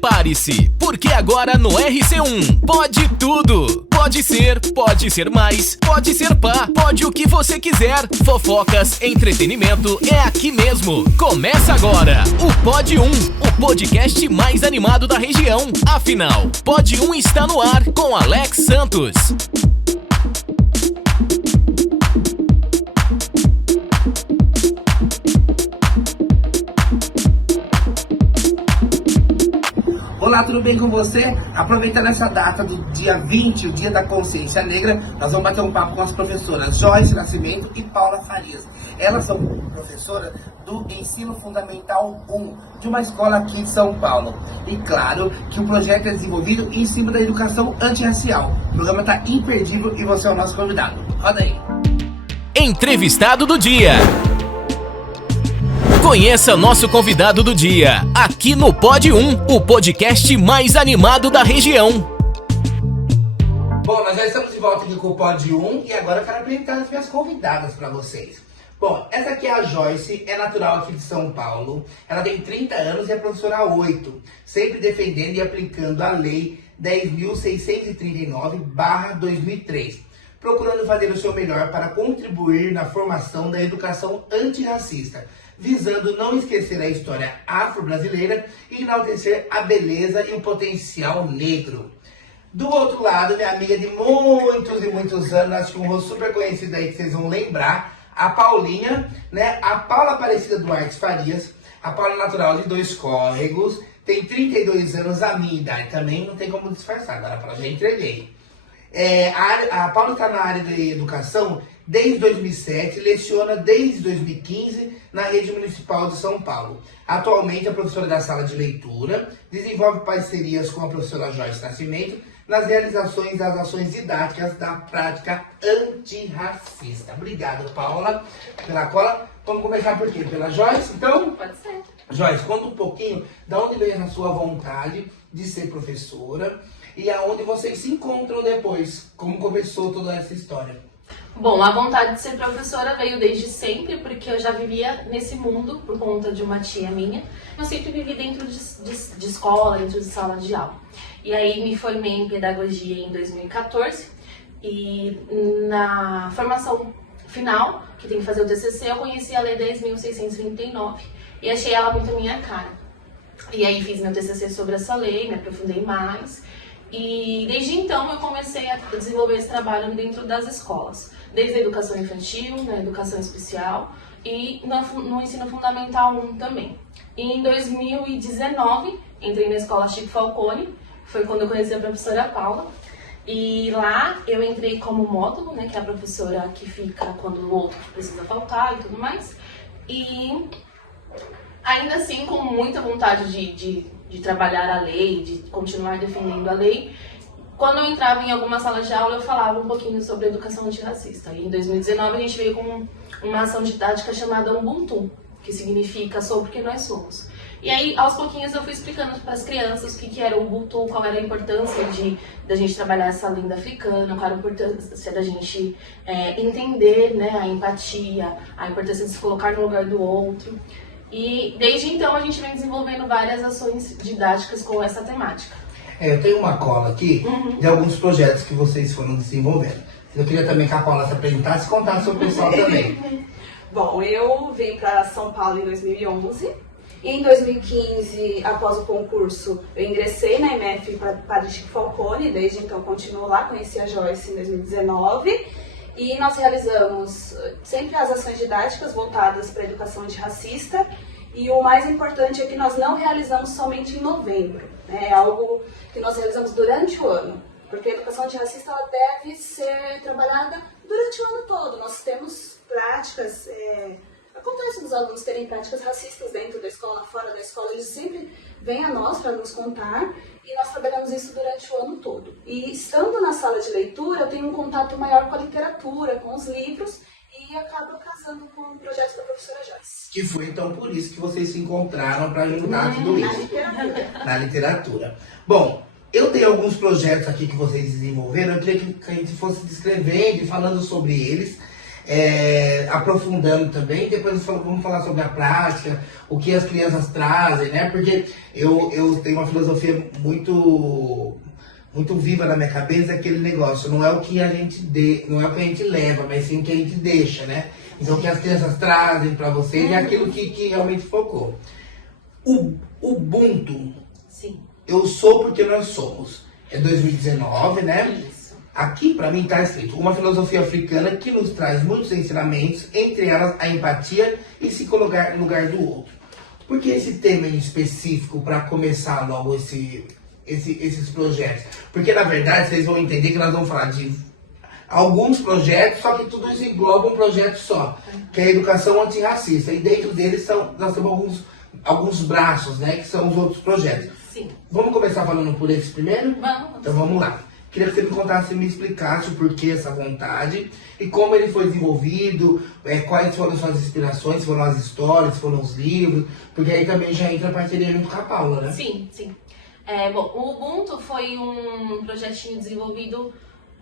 Prepare-se, porque agora no RC1 pode tudo. Pode ser mais, pode ser pá, pode o que você quiser. Fofocas, entretenimento é aqui mesmo. Começa agora o Pod 1, o podcast mais animado da região. Afinal, Pod 1 está no ar com Alex Santos. Olá, tudo bem com você? Aproveitando essa data do dia 20, o Dia da Consciência Negra, nós vamos bater um papo com as professoras Joyce Nascimento e Paula Farias. Elas são professoras do Ensino Fundamental 1, de uma escola aqui de São Paulo. E claro que o projeto é desenvolvido em cima da educação antirracial. O programa está imperdível e você é o nosso convidado. Roda aí. Entrevistado do dia. Conheça nosso convidado do dia, aqui no Pod 1, o podcast mais animado da região. Bom, nós já estamos de volta aqui com o Pod 1 e agora eu quero apresentar as minhas convidadas para vocês. Bom, essa aqui é a Joyce, é natural aqui de São Paulo, ela tem 30 anos e é professora há 8, sempre defendendo e aplicando a Lei 10.639/2003, procurando fazer o seu melhor para contribuir na formação da educação antirracista, visando não esquecer a história afro-brasileira e enaltecer a beleza e o potencial negro. Do outro lado, minha amiga de muitos e muitos anos, acho que um rosto super conhecido aí que vocês vão lembrar, a Paulinha, né? A Paula Aparecida Duarte Farias. A Paula é natural de Dois Córregos, tem 32 anos, a minha idade também, não tem como disfarçar, agora a Paula já entreguei. A Paula está na área de educação desde 2007, leciona desde 2015 na rede municipal de São Paulo. Atualmente é professora da sala de leitura, desenvolve parcerias com a professora Joyce Nascimento nas realizações das ações didáticas da prática antirracista. Obrigado, Paula, pela cola. Vamos começar por quê? Pela Joyce, então? Pode ser. Joyce, conta um pouquinho de onde veio a sua vontade de ser professora e aonde vocês se encontram depois. Como começou toda essa história? Bom, a vontade de ser professora veio desde sempre, porque eu já vivia nesse mundo por conta de uma tia minha. Eu sempre vivi dentro de escola, dentro de sala de aula. E aí me formei em pedagogia em 2014 e na formação final, que tem que fazer o TCC, eu conheci a Lei 10.639 e achei ela muito a minha cara. E aí fiz meu TCC sobre essa lei, me aprofundei mais. E desde então eu comecei a desenvolver esse trabalho dentro das escolas, desde a educação infantil, na educação especial e no ensino fundamental 1 também. E em 2019 entrei na escola Chico Falcone, foi quando eu conheci a professora Paula. E lá eu entrei como módulo, né, que é a professora que fica quando o outro precisa faltar e tudo mais. E ainda assim com muita vontade de trabalhar a lei, de continuar defendendo a lei. Quando eu entrava em alguma sala de aula, eu falava um pouquinho sobre educação antirracista. E em 2019 a gente veio com uma ação didática chamada Ubuntu, que significa Sou Porque Nós Somos. E aí, aos pouquinhos, eu fui explicando para as crianças o que era o Ubuntu, qual era a importância da gente trabalhar essa lenda africana, qual era a importância da gente entender, né, a empatia, a importância de se colocar no lugar do outro. E desde então a gente vem desenvolvendo várias ações didáticas com essa temática. Eu tenho uma cola aqui de alguns projetos que vocês foram desenvolvendo. Eu queria também que a Paula se apresentasse e contasse sobre o pessoal também. Bom, eu vim para São Paulo em 2011 e em 2015, após o concurso, eu ingressei na MF para Chico Falcone, desde então continuo lá, conheci a Joyce em 2019. E nós realizamos sempre as ações didáticas voltadas para a educação antirracista. E o mais importante é que nós não realizamos somente em novembro. Né? É algo que nós realizamos durante o ano. Porque a educação antirracista ela deve ser trabalhada durante o ano todo. Nós temos práticas... Acontece dos alunos terem práticas racistas dentro da escola, fora da escola. Eles sempre vêm a nós para nos contar. E nós trabalhamos isso durante o ano todo. E estando na sala de leitura, eu tenho um contato maior com a literatura, com os livros, e acabo casando com o projeto da professora Joyce. Que foi então por isso que vocês se encontraram para juntar tudo isso. Na literatura. Bom, eu tenho alguns projetos aqui que vocês desenvolveram, eu queria que a gente fosse descrevendo e falando sobre eles. aprofundando também. Depois vamos falar sobre a prática, o que as crianças trazem, né? Porque eu tenho uma filosofia muito viva na minha cabeça, aquele negócio, não é o que a gente não é o que a gente leva, mas sim o que a gente deixa, né? Então o que as crianças trazem para vocês é aquilo que realmente focou. O Ubuntu, Sim. eu sou porque nós somos. É 2019, né? Isso. Aqui para mim está escrito uma filosofia africana que nos traz muitos ensinamentos, entre elas a empatia e se colocar no lugar do outro. Por que esse tema em específico para começar logo esses projetos? Porque na verdade vocês vão entender que nós vamos falar de alguns projetos, só que tudo isso engloba um projeto só, que é a educação antirracista. E dentro deles nós temos alguns braços, né, que são os outros projetos. Sim. Vamos começar falando por esse primeiro? Vamos. Então vamos lá. Queria que você me contasse, me explicasse o porquê essa vontade e como ele foi desenvolvido, quais foram as suas inspirações, foram as histórias, foram os livros, porque aí também já entra a parceria junto com a Paula, né? Sim, sim. Bom, o Ubuntu foi um projetinho desenvolvido.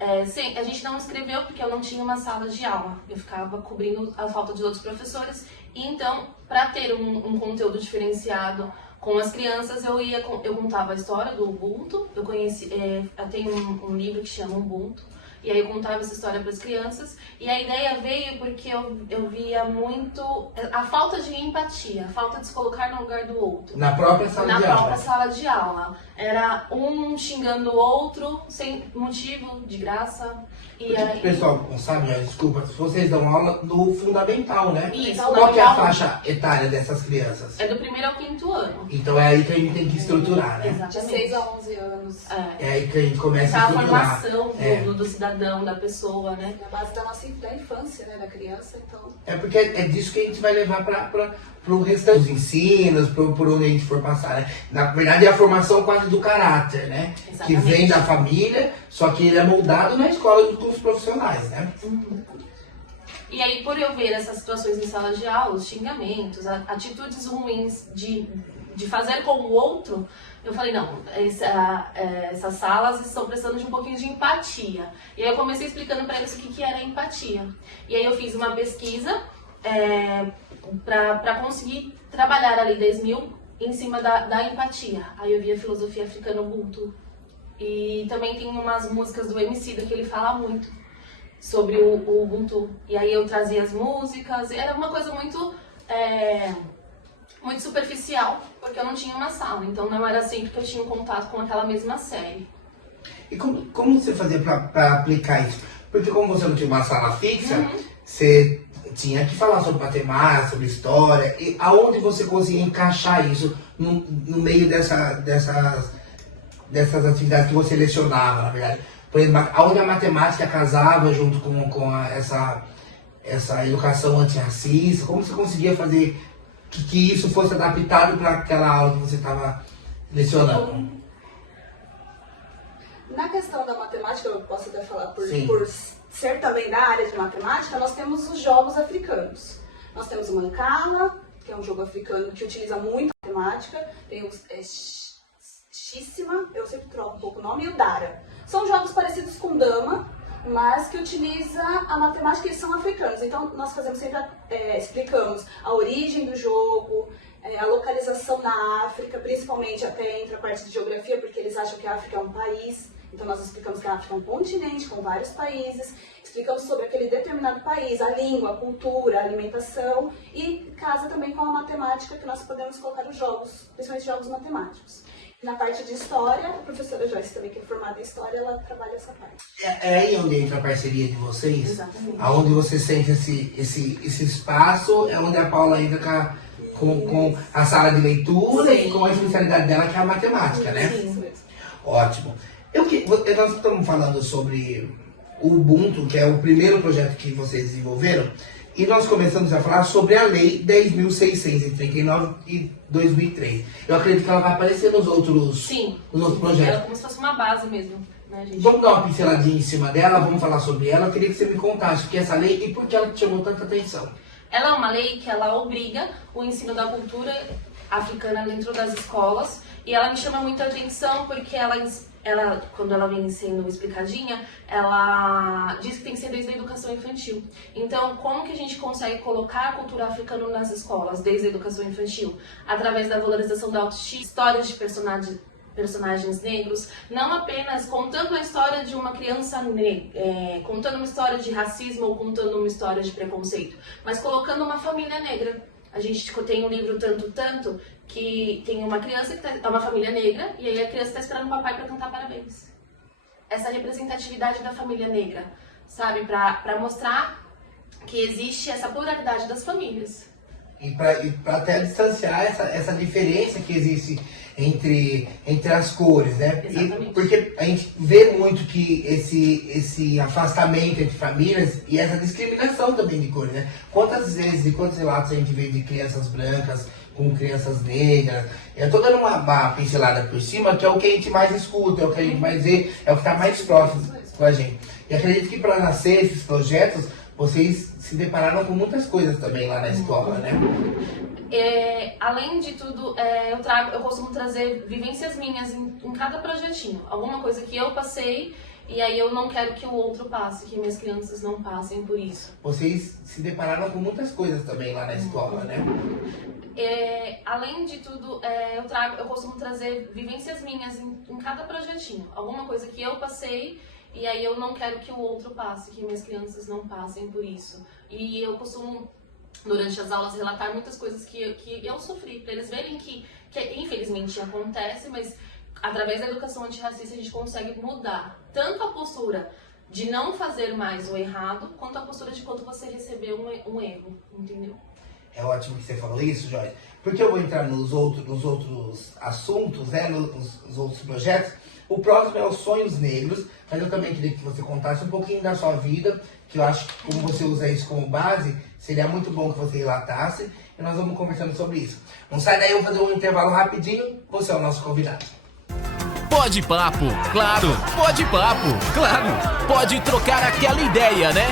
A gente não escreveu porque eu não tinha uma sala de aula. Eu ficava cobrindo a falta de outros professores. E então, para ter um conteúdo diferenciado com as crianças, eu contava a história do Ubuntu. Eu tenho um livro que chama Ubuntu. E aí eu contava essa história para as crianças. E a ideia veio porque eu via muito a falta de empatia, a falta de se colocar no lugar do outro. Na própria sala de aula. Na própria sala de aula. Era um xingando o outro, sem motivo, de graça. E aí... Pessoal, não sabe, desculpa, vocês dão aula no fundamental, né? Isso, qual que é a faixa etária dessas crianças? É do 1º ao 5º ano. Então é aí que a gente tem que estruturar, né? Exatamente. De 6 a 11 anos. É aí que a gente começa a A estruturar. formação do cidadão, da pessoa, né? Na base da infância, né, da criança, então... É porque é disso que a gente vai levar para o restante dos ensinos, por onde a gente for passar, né? Na verdade é a formação quase do caráter, né? Exatamente. Que vem da família, só que ele é moldado na escola com os profissionais, né? Uhum. E aí, por eu ver essas situações em sala de aula, os xingamentos, atitudes ruins de fazer com o outro, eu falei, não, essas salas estão precisando de um pouquinho de empatia. E aí eu comecei explicando para eles o que era empatia. E aí eu fiz uma pesquisa para conseguir trabalhar a Lei 10.000 em cima da empatia. Aí eu vi a filosofia africana Ubuntu. E também tem umas músicas do Emicida que ele fala muito sobre o Ubuntu. E aí eu trazia as músicas, e era uma coisa muito superficial, porque eu não tinha uma sala, então não era sempre que eu tinha um contato com aquela mesma série. E como você fazia para aplicar isso? Porque como você não tinha uma sala fixa, você tinha que falar sobre matemática, sobre história, e aonde você conseguia encaixar isso no meio dessas atividades que você lecionava, na verdade? Por exemplo, aonde a matemática casava junto com essa educação antirracista, como você conseguia fazer que isso fosse adaptado para aquela aula que você estava lecionando? Na questão da matemática, eu posso até falar por ser também da área de matemática, nós temos os jogos africanos. Nós temos o Mancala, que é um jogo africano que utiliza muito matemática, tem o Xíssima, eu sempre troco um pouco o nome, e o Dara. São jogos parecidos com Dama, mas que utiliza a matemática e são africanos. Então nós fazemos sempre, explicamos a origem do jogo, a localização na África, principalmente até entra a parte de geografia, porque eles acham que a África é um país. Então nós explicamos que a África é um continente com vários países, explicamos sobre aquele determinado país, a língua, a cultura, a alimentação, e casa também com a matemática, que nós podemos colocar os jogos, principalmente jogos matemáticos. Na parte de história, a professora Joyce também, que é formada em história, ela trabalha essa parte. É aí onde entra a parceria de vocês? Exatamente. Aonde você sente esse espaço, é onde a Paula entra com a sala de leitura e com a especialidade dela, que é a matemática, né? Isso mesmo. Ótimo. Nós estamos falando sobre o Ubuntu, que é o primeiro projeto que vocês desenvolveram, e nós começamos a falar sobre a Lei 10.639 de 2003. Eu acredito que ela vai aparecer nos outros projetos. Ela é como se fosse uma base mesmo, né, gente? Vamos dar uma pinceladinha em cima dela, vamos falar sobre ela. Eu queria que você me contasse o que é essa lei e por que ela te chamou tanta atenção. Ela é uma lei que ela obriga o ensino da cultura africana dentro das escolas, e ela me chama muita atenção porque ela ela, quando ela vem sendo explicadinha, ela diz que tem que ser desde a educação infantil. Então, como que a gente consegue colocar a cultura africana nas escolas, desde a educação infantil? Através da valorização da autoestima, histórias de personagens negros, não apenas contando a história de uma criança negra, contando uma história de racismo ou contando uma história de preconceito, mas colocando uma família negra. A gente tem um livro Tanto, que tem uma criança que é uma família negra, e aí a criança está esperando o papai para cantar parabéns. Essa representatividade da família negra, sabe? Para mostrar que existe essa pluralidade das famílias. E para até distanciar essa diferença que existe entre as cores, né? Exatamente. Porque a gente vê muito que esse afastamento entre famílias e essa discriminação também de cores, né? Quantas vezes e quantos relatos a gente vê de crianças brancas com crianças negras? Eu tô dando uma pincelada por cima, que é o que a gente mais escuta, é o que a gente mais vê, é o que está mais próximo com a gente. E acredito que para nascer esses projetos, vocês se depararam com muitas coisas também lá na escola, né? Além de tudo, eu costumo trazer vivências minhas em cada projetinho. Alguma coisa que eu passei e aí eu não quero que o outro passe, que minhas crianças não passem por isso. Vocês se depararam com muitas coisas também lá na escola, né? Além de tudo, eu costumo trazer vivências minhas em cada projetinho. Alguma coisa que eu passei e aí eu não quero que o outro passe, que minhas crianças não passem por isso. E eu costumo, durante as aulas, relatar muitas coisas que eu sofri, para eles verem que infelizmente acontece, mas através da educação antirracista a gente consegue mudar tanto a postura de não fazer mais o errado, quanto a postura de quando você recebeu um erro, entendeu? É ótimo que você falou isso, Joyce, porque eu vou entrar nos outros assuntos, né, nos outros projetos. O próximo é os Sonhos Negros, mas eu também queria que você contasse um pouquinho da sua vida, que eu acho que como você usa isso como base, seria muito bom que você relatasse, e nós vamos conversando sobre isso. Não sai daí, eu vou fazer um intervalo rapidinho, você é o nosso convidado. Pode papo, claro, pode papo, claro, pode trocar aquela ideia, né?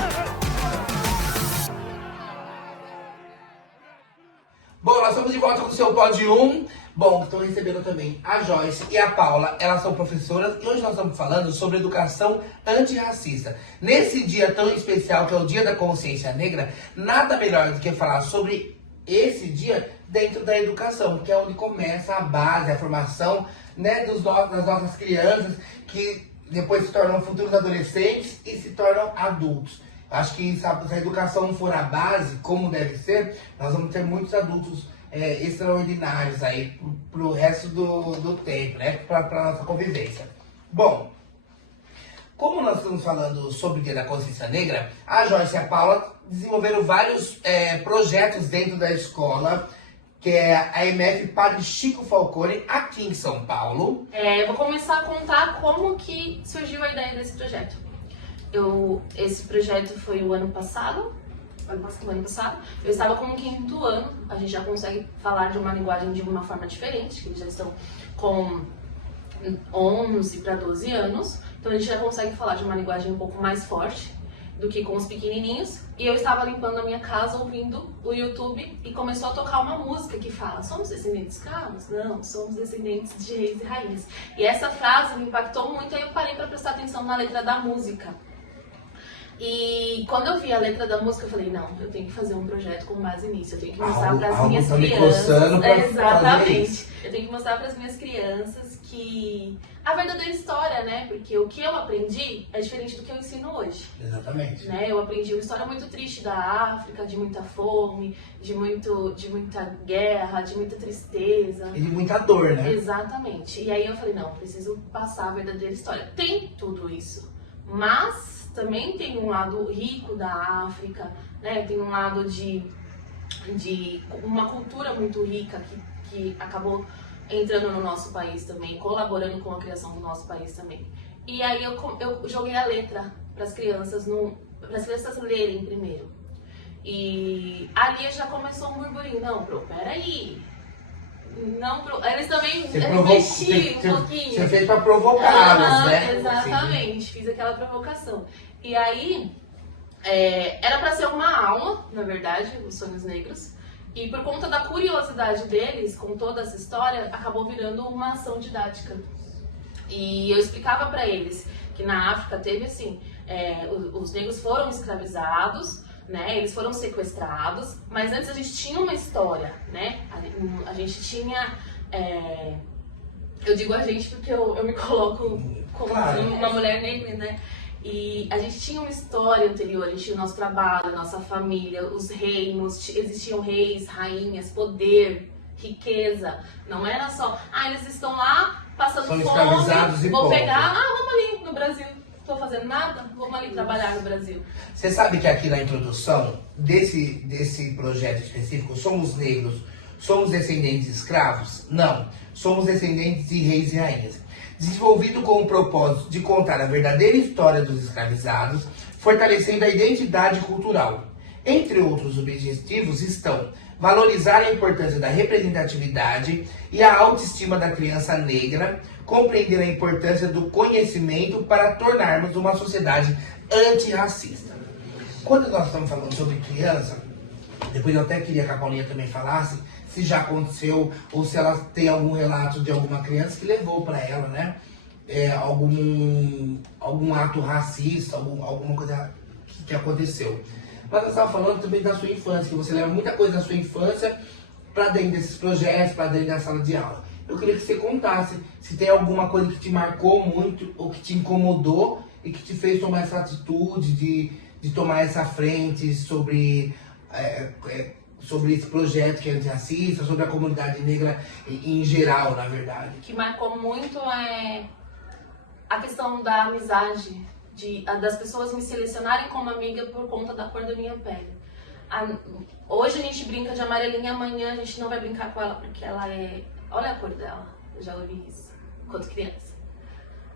Bom, nós estamos de volta com o seu Pod 1. Bom, estou recebendo também a Joyce e a Paula, elas são professoras e hoje nós estamos falando sobre educação antirracista. Nesse dia tão especial que é o Dia da Consciência Negra, nada melhor do que falar sobre esse dia dentro da educação, que é onde começa a base, a formação, né, das nossas crianças, que depois se tornam futuros adolescentes e se tornam adultos. Acho que se a educação não for a base, como deve ser, nós vamos ter muitos adultos extraordinários aí pro resto do tempo, né? Pra nossa convivência. Bom, como nós estamos falando sobre o Dia da Consciência Negra, a Joyce e a Paula desenvolveram vários projetos dentro da escola, que é a MF Padre Chico Falcone, aqui em São Paulo. Eu vou começar a contar como que surgiu a ideia desse projeto. Esse projeto foi o ano passado, eu estava com o 5º ano, a gente já consegue falar de uma linguagem de uma forma diferente, que eles já estão com 11 para 12 anos, então a gente já consegue falar de uma linguagem um pouco mais forte do que com os pequenininhos. E eu estava limpando a minha casa, ouvindo o YouTube, e começou a tocar uma música que fala: somos descendentes de escravos? Não, somos descendentes de reis e rainhas. E essa frase me impactou muito, aí eu parei para prestar atenção na letra da música. E quando eu vi a letra da música, eu falei: não, eu tenho que fazer um projeto com base nisso, eu tenho que mostrar para as minhas crianças. Exatamente. Eu tenho que mostrar para as minhas crianças que a verdadeira história, né? Porque o que eu aprendi é diferente do que eu ensino hoje. Exatamente. Né? Eu aprendi uma história muito triste da África, de muita fome, de muita guerra, de muita tristeza. E de muita dor, né? Exatamente. E aí eu falei: não, preciso passar a verdadeira história. Tem tudo isso, mas também tem um lado rico da África, né? Tem um lado de uma cultura muito rica que acabou entrando no nosso país também, colaborando com a criação do nosso país também. E aí eu joguei a letra para as crianças lerem primeiro. E ali já começou um burburinho: não, peraí. Não, eles também mexiam um pouquinho. Você fez pra provocá-los, né? Exatamente, sim. Fiz aquela provocação. E aí, era pra ser uma aula, na verdade, os Sonhos Negros. E por conta da curiosidade deles, com toda essa história, acabou virando uma ação didática. E eu explicava para eles que na África teve assim, os negros foram escravizados, né? Eles foram sequestrados, mas antes a gente tinha uma história, né? A gente tinha, eu digo a gente porque eu me coloco como uma mulher negra, né? E a gente tinha uma história anterior, a gente tinha o nosso trabalho, a nossa família, os reinos, existiam reis, rainhas, poder, riqueza. Não era só, eles estão lá passando fome, vou pegar, vamos ali no Brasil, estou fazendo nada, vamos ali trabalhar no Brasil. Você sabe que aqui na introdução desse projeto específico, somos negros, somos descendentes de escravos? Não, somos descendentes de reis e rainhas. Desenvolvido com o propósito de contar a verdadeira história dos escravizados, fortalecendo a identidade cultural. Entre outros objetivos estão valorizar a importância da representatividade e a autoestima da criança negra, compreender a importância do conhecimento para tornarmos uma sociedade antirracista. Quando nós estamos falando sobre criança, depois eu até queria que a Paulinha também falasse se já aconteceu ou se ela tem algum relato de alguma criança que levou para ela, né, algum ato racista, alguma coisa que aconteceu. Mas nós estávamos falando também da sua infância, que você leva muita coisa da sua infância para dentro desses projetos, para dentro da sala de aula. Eu queria que você contasse se tem alguma coisa que te marcou muito ou que te incomodou e que te fez tomar essa atitude de tomar essa frente sobre esse projeto que é antirracista, sobre a comunidade negra em geral, na verdade. O que marcou muito é a questão da amizade, das pessoas me selecionarem como amiga por conta da cor da minha pele. Hoje a gente brinca de amarelinha, amanhã a gente não vai brincar com ela porque ela é... Olha a cor dela, eu já ouvi isso, enquanto criança.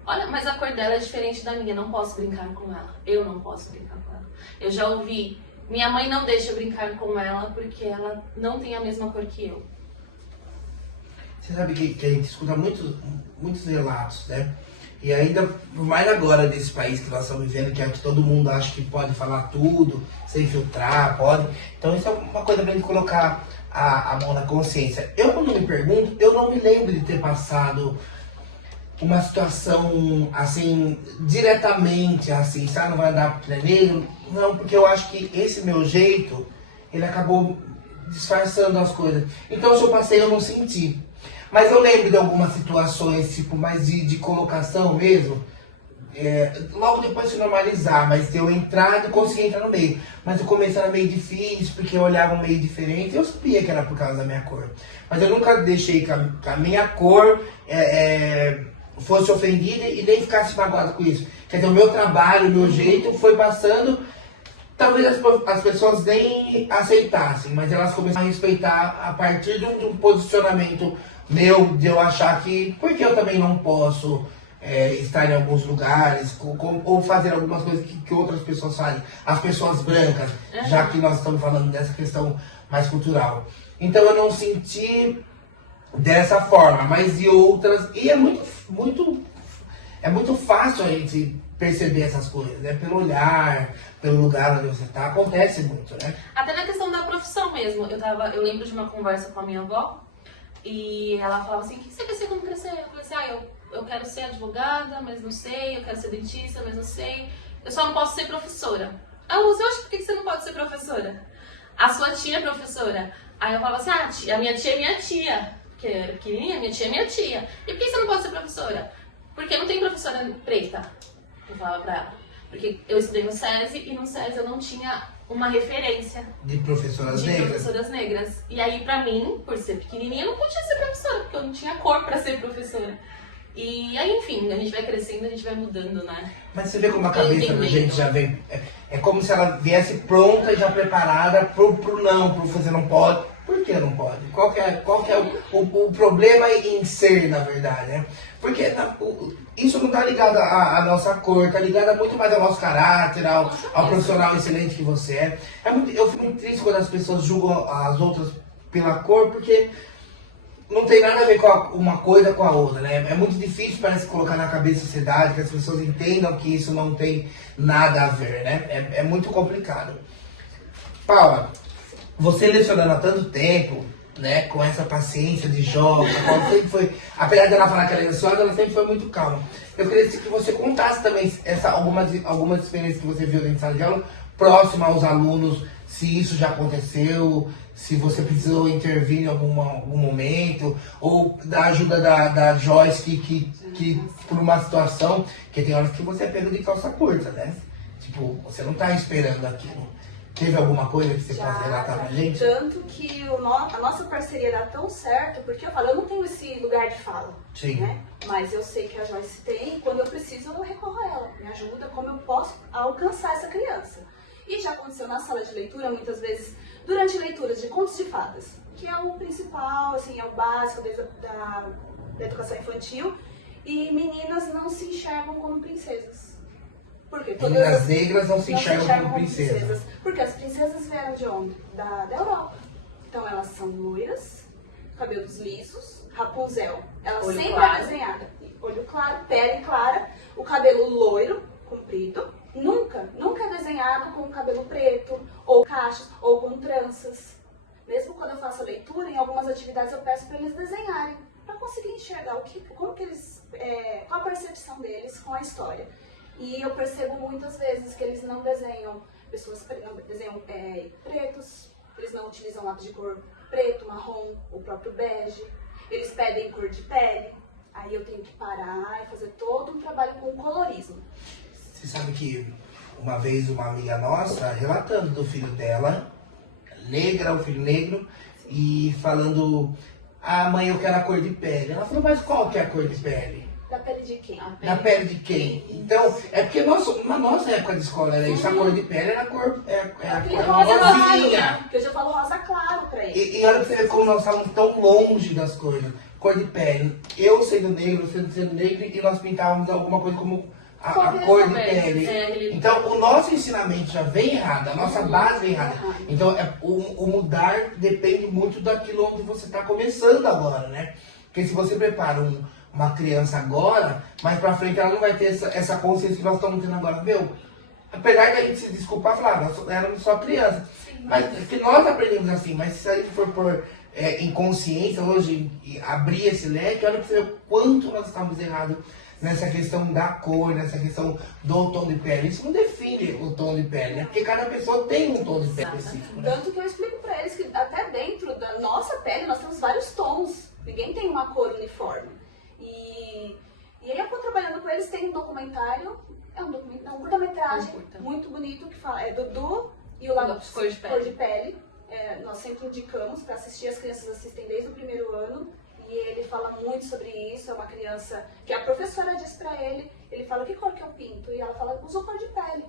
Olha, mas a cor dela é diferente da minha, não posso brincar com ela. Eu não posso brincar com ela. Eu já ouvi... Minha mãe não deixa eu brincar com ela porque ela não tem a mesma cor que eu. Você sabe que a gente escuta muitos relatos, né? E ainda mais agora nesse país que nós estamos vivendo, que aqui todo mundo acha que pode falar tudo, sem filtrar, pode. Então isso é uma coisa pra gente colocar a mão na consciência. Eu quando me pergunto, eu não me lembro de ter passado uma situação assim, diretamente assim, sabe? Não vai andar pro negro. Não, porque eu acho que esse meu jeito, ele acabou disfarçando as coisas. Então se eu passei, eu não senti. Mas eu lembro de algumas situações, tipo, mais de colocação mesmo. Logo depois se normalizar, mas eu entrar e conseguir entrar no meio. Mas o começo era meio difícil, porque eu olhava um meio diferente. Eu sabia que era por causa da minha cor. Mas eu nunca deixei que a minha cor fosse ofendida e nem ficasse magoado com isso. Quer dizer, o meu trabalho, o meu jeito foi passando. Talvez as pessoas nem aceitassem, mas elas começaram a respeitar a partir de um posicionamento meu, de eu achar que... Porque eu também não posso estar em alguns lugares ou fazer algumas coisas que outras pessoas fazem. As pessoas brancas, já que nós estamos falando dessa questão mais cultural. Então eu não senti dessa forma, mas de outras... E é muito fácil a gente perceber essas coisas, né? Pelo olhar, pelo lugar onde você tá, acontece muito, né? Até na questão da profissão mesmo. Eu lembro de uma conversa com a minha avó e ela falava assim, o que você quer ser quando crescer? Eu falei assim, eu quero ser advogada, mas não sei, eu quero ser dentista, mas não sei. Eu só não posso ser professora. Ela falou assim, oxe, por que você não pode ser professora? A sua tia é professora. Aí eu falava assim, a minha tia é minha tia. Porque eu era pequenininha, minha tia é minha tia. E por que você não pode ser professora? Porque não tem professora preta. Eu falava pra ela. Porque eu estudei no SESI e no SESI eu não tinha uma referência de professoras negras. E aí pra mim, por ser pequenininha, eu não podia ser professora, porque eu não tinha cor pra ser professora. E aí, enfim, a gente vai crescendo, a gente vai mudando, né? Mas você vê como a cabeça da gente já vem... É como se ela viesse pronta e já preparada pro não, pro você não pode. Por que não pode? Qual que é o problema em ser, na verdade, né? Porque isso não tá ligado à nossa cor, tá ligado muito mais ao nosso caráter, ao profissional excelente que você é. Eu fico muito triste quando as pessoas julgam as outras pela cor, porque não tem nada a ver com uma coisa com a outra, né? É muito difícil, parece, colocar na cabeça da sociedade, que as pessoas entendam que isso não tem nada a ver, né? É muito complicado. Paula, você lecionando há tanto tempo, né, com essa paciência de jovem, ela sempre foi, apesar dela falar que ela é ansiosa, ela sempre foi muito calma. Eu queria que você contasse também algumas experiências que você viu dentro de sala de aula, próximo aos alunos, se isso já aconteceu, se você precisou intervir em algum momento, ou da ajuda da Joyce, que por uma situação, que tem horas que você é pego de calça curta, né? Tipo, você não tá esperando aquilo. Teve alguma coisa que você possa relatar pra gente? Tanto que a nossa parceria dá tão certo, porque eu falo, eu não tenho esse lugar de fala. Sim. Né? Mas eu sei que a Joyce tem, e quando eu preciso eu recorro a ela. Me ajuda como eu posso alcançar essa criança. E já aconteceu na sala de leitura, muitas vezes, durante leituras de contos de fadas, que é o principal, assim, é o básico da educação infantil, e meninas não se enxergam como princesas. Por quê? Meninas negras não se enxergam como princesas. Porque as princesas vieram de onde? Da Europa. Então elas são loiras, cabelos lisos, Rapunzel. Ela Olho sempre claro. é desenhada. Olho claro, pele clara, o cabelo loiro, comprido. Nunca é desenhado com cabelo preto, ou cachos, ou com tranças. Mesmo quando eu faço a leitura, em algumas atividades eu peço para eles desenharem, para conseguir enxergar qual a percepção deles com a história. E eu percebo muitas vezes que eles não desenham pretos, eles não utilizam lápis de cor preto, marrom, o próprio bege, eles pedem cor de pele. Aí eu tenho que parar e fazer todo um trabalho com colorismo. Você sabe que uma vez uma amiga nossa, relatando do filho dela, negra, o filho negro, e falando, mãe, eu quero a cor de pele. Ela falou, mas qual que é a cor de pele? Da pele de quem? Da pele de quem? Então, é porque na nossa época de escola era isso, a cor de pele era a cor rosa rosinha. claro, que eu já falo rosa claro pra ele. E olha pra você ver como nós estávamos tão longe das coisas. Cor de pele. Eu sendo negro, sendo negro, e nós pintávamos alguma coisa como a cor de pele. Então, o nosso ensinamento já vem errado, a nossa base vem errada. Então, o mudar depende muito daquilo onde você está começando agora, né? Porque se você prepara uma criança agora, mais pra frente ela não vai ter essa consciência que nós estamos tendo agora. Meu, apesar de a gente se desculpar, falar, nós éramos só criança. Mas que nós aprendemos assim, mas se a gente for por inconsciência hoje, abrir esse leque, olha pra você ver o quanto nós estamos errados nessa questão da cor, nessa questão do tom de pele. Isso não define o tom de pele, né? Porque cada pessoa tem um tom de pele específico, né? Tanto que eu explico pra eles que até dentro da nossa pele nós temos vários tons. Ninguém tem uma cor uniforme. E aí eu tô trabalhando com eles, tem um documentário, uma curta-metragem muito bonito que fala, Dudu e o Lápis Cor de Pele. Nós sempre indicamos para assistir, as crianças assistem desde o primeiro ano, e ele fala muito sobre isso. É uma criança que a professora diz para ele fala, que cor que eu pinto? E ela fala, usa cor de pele.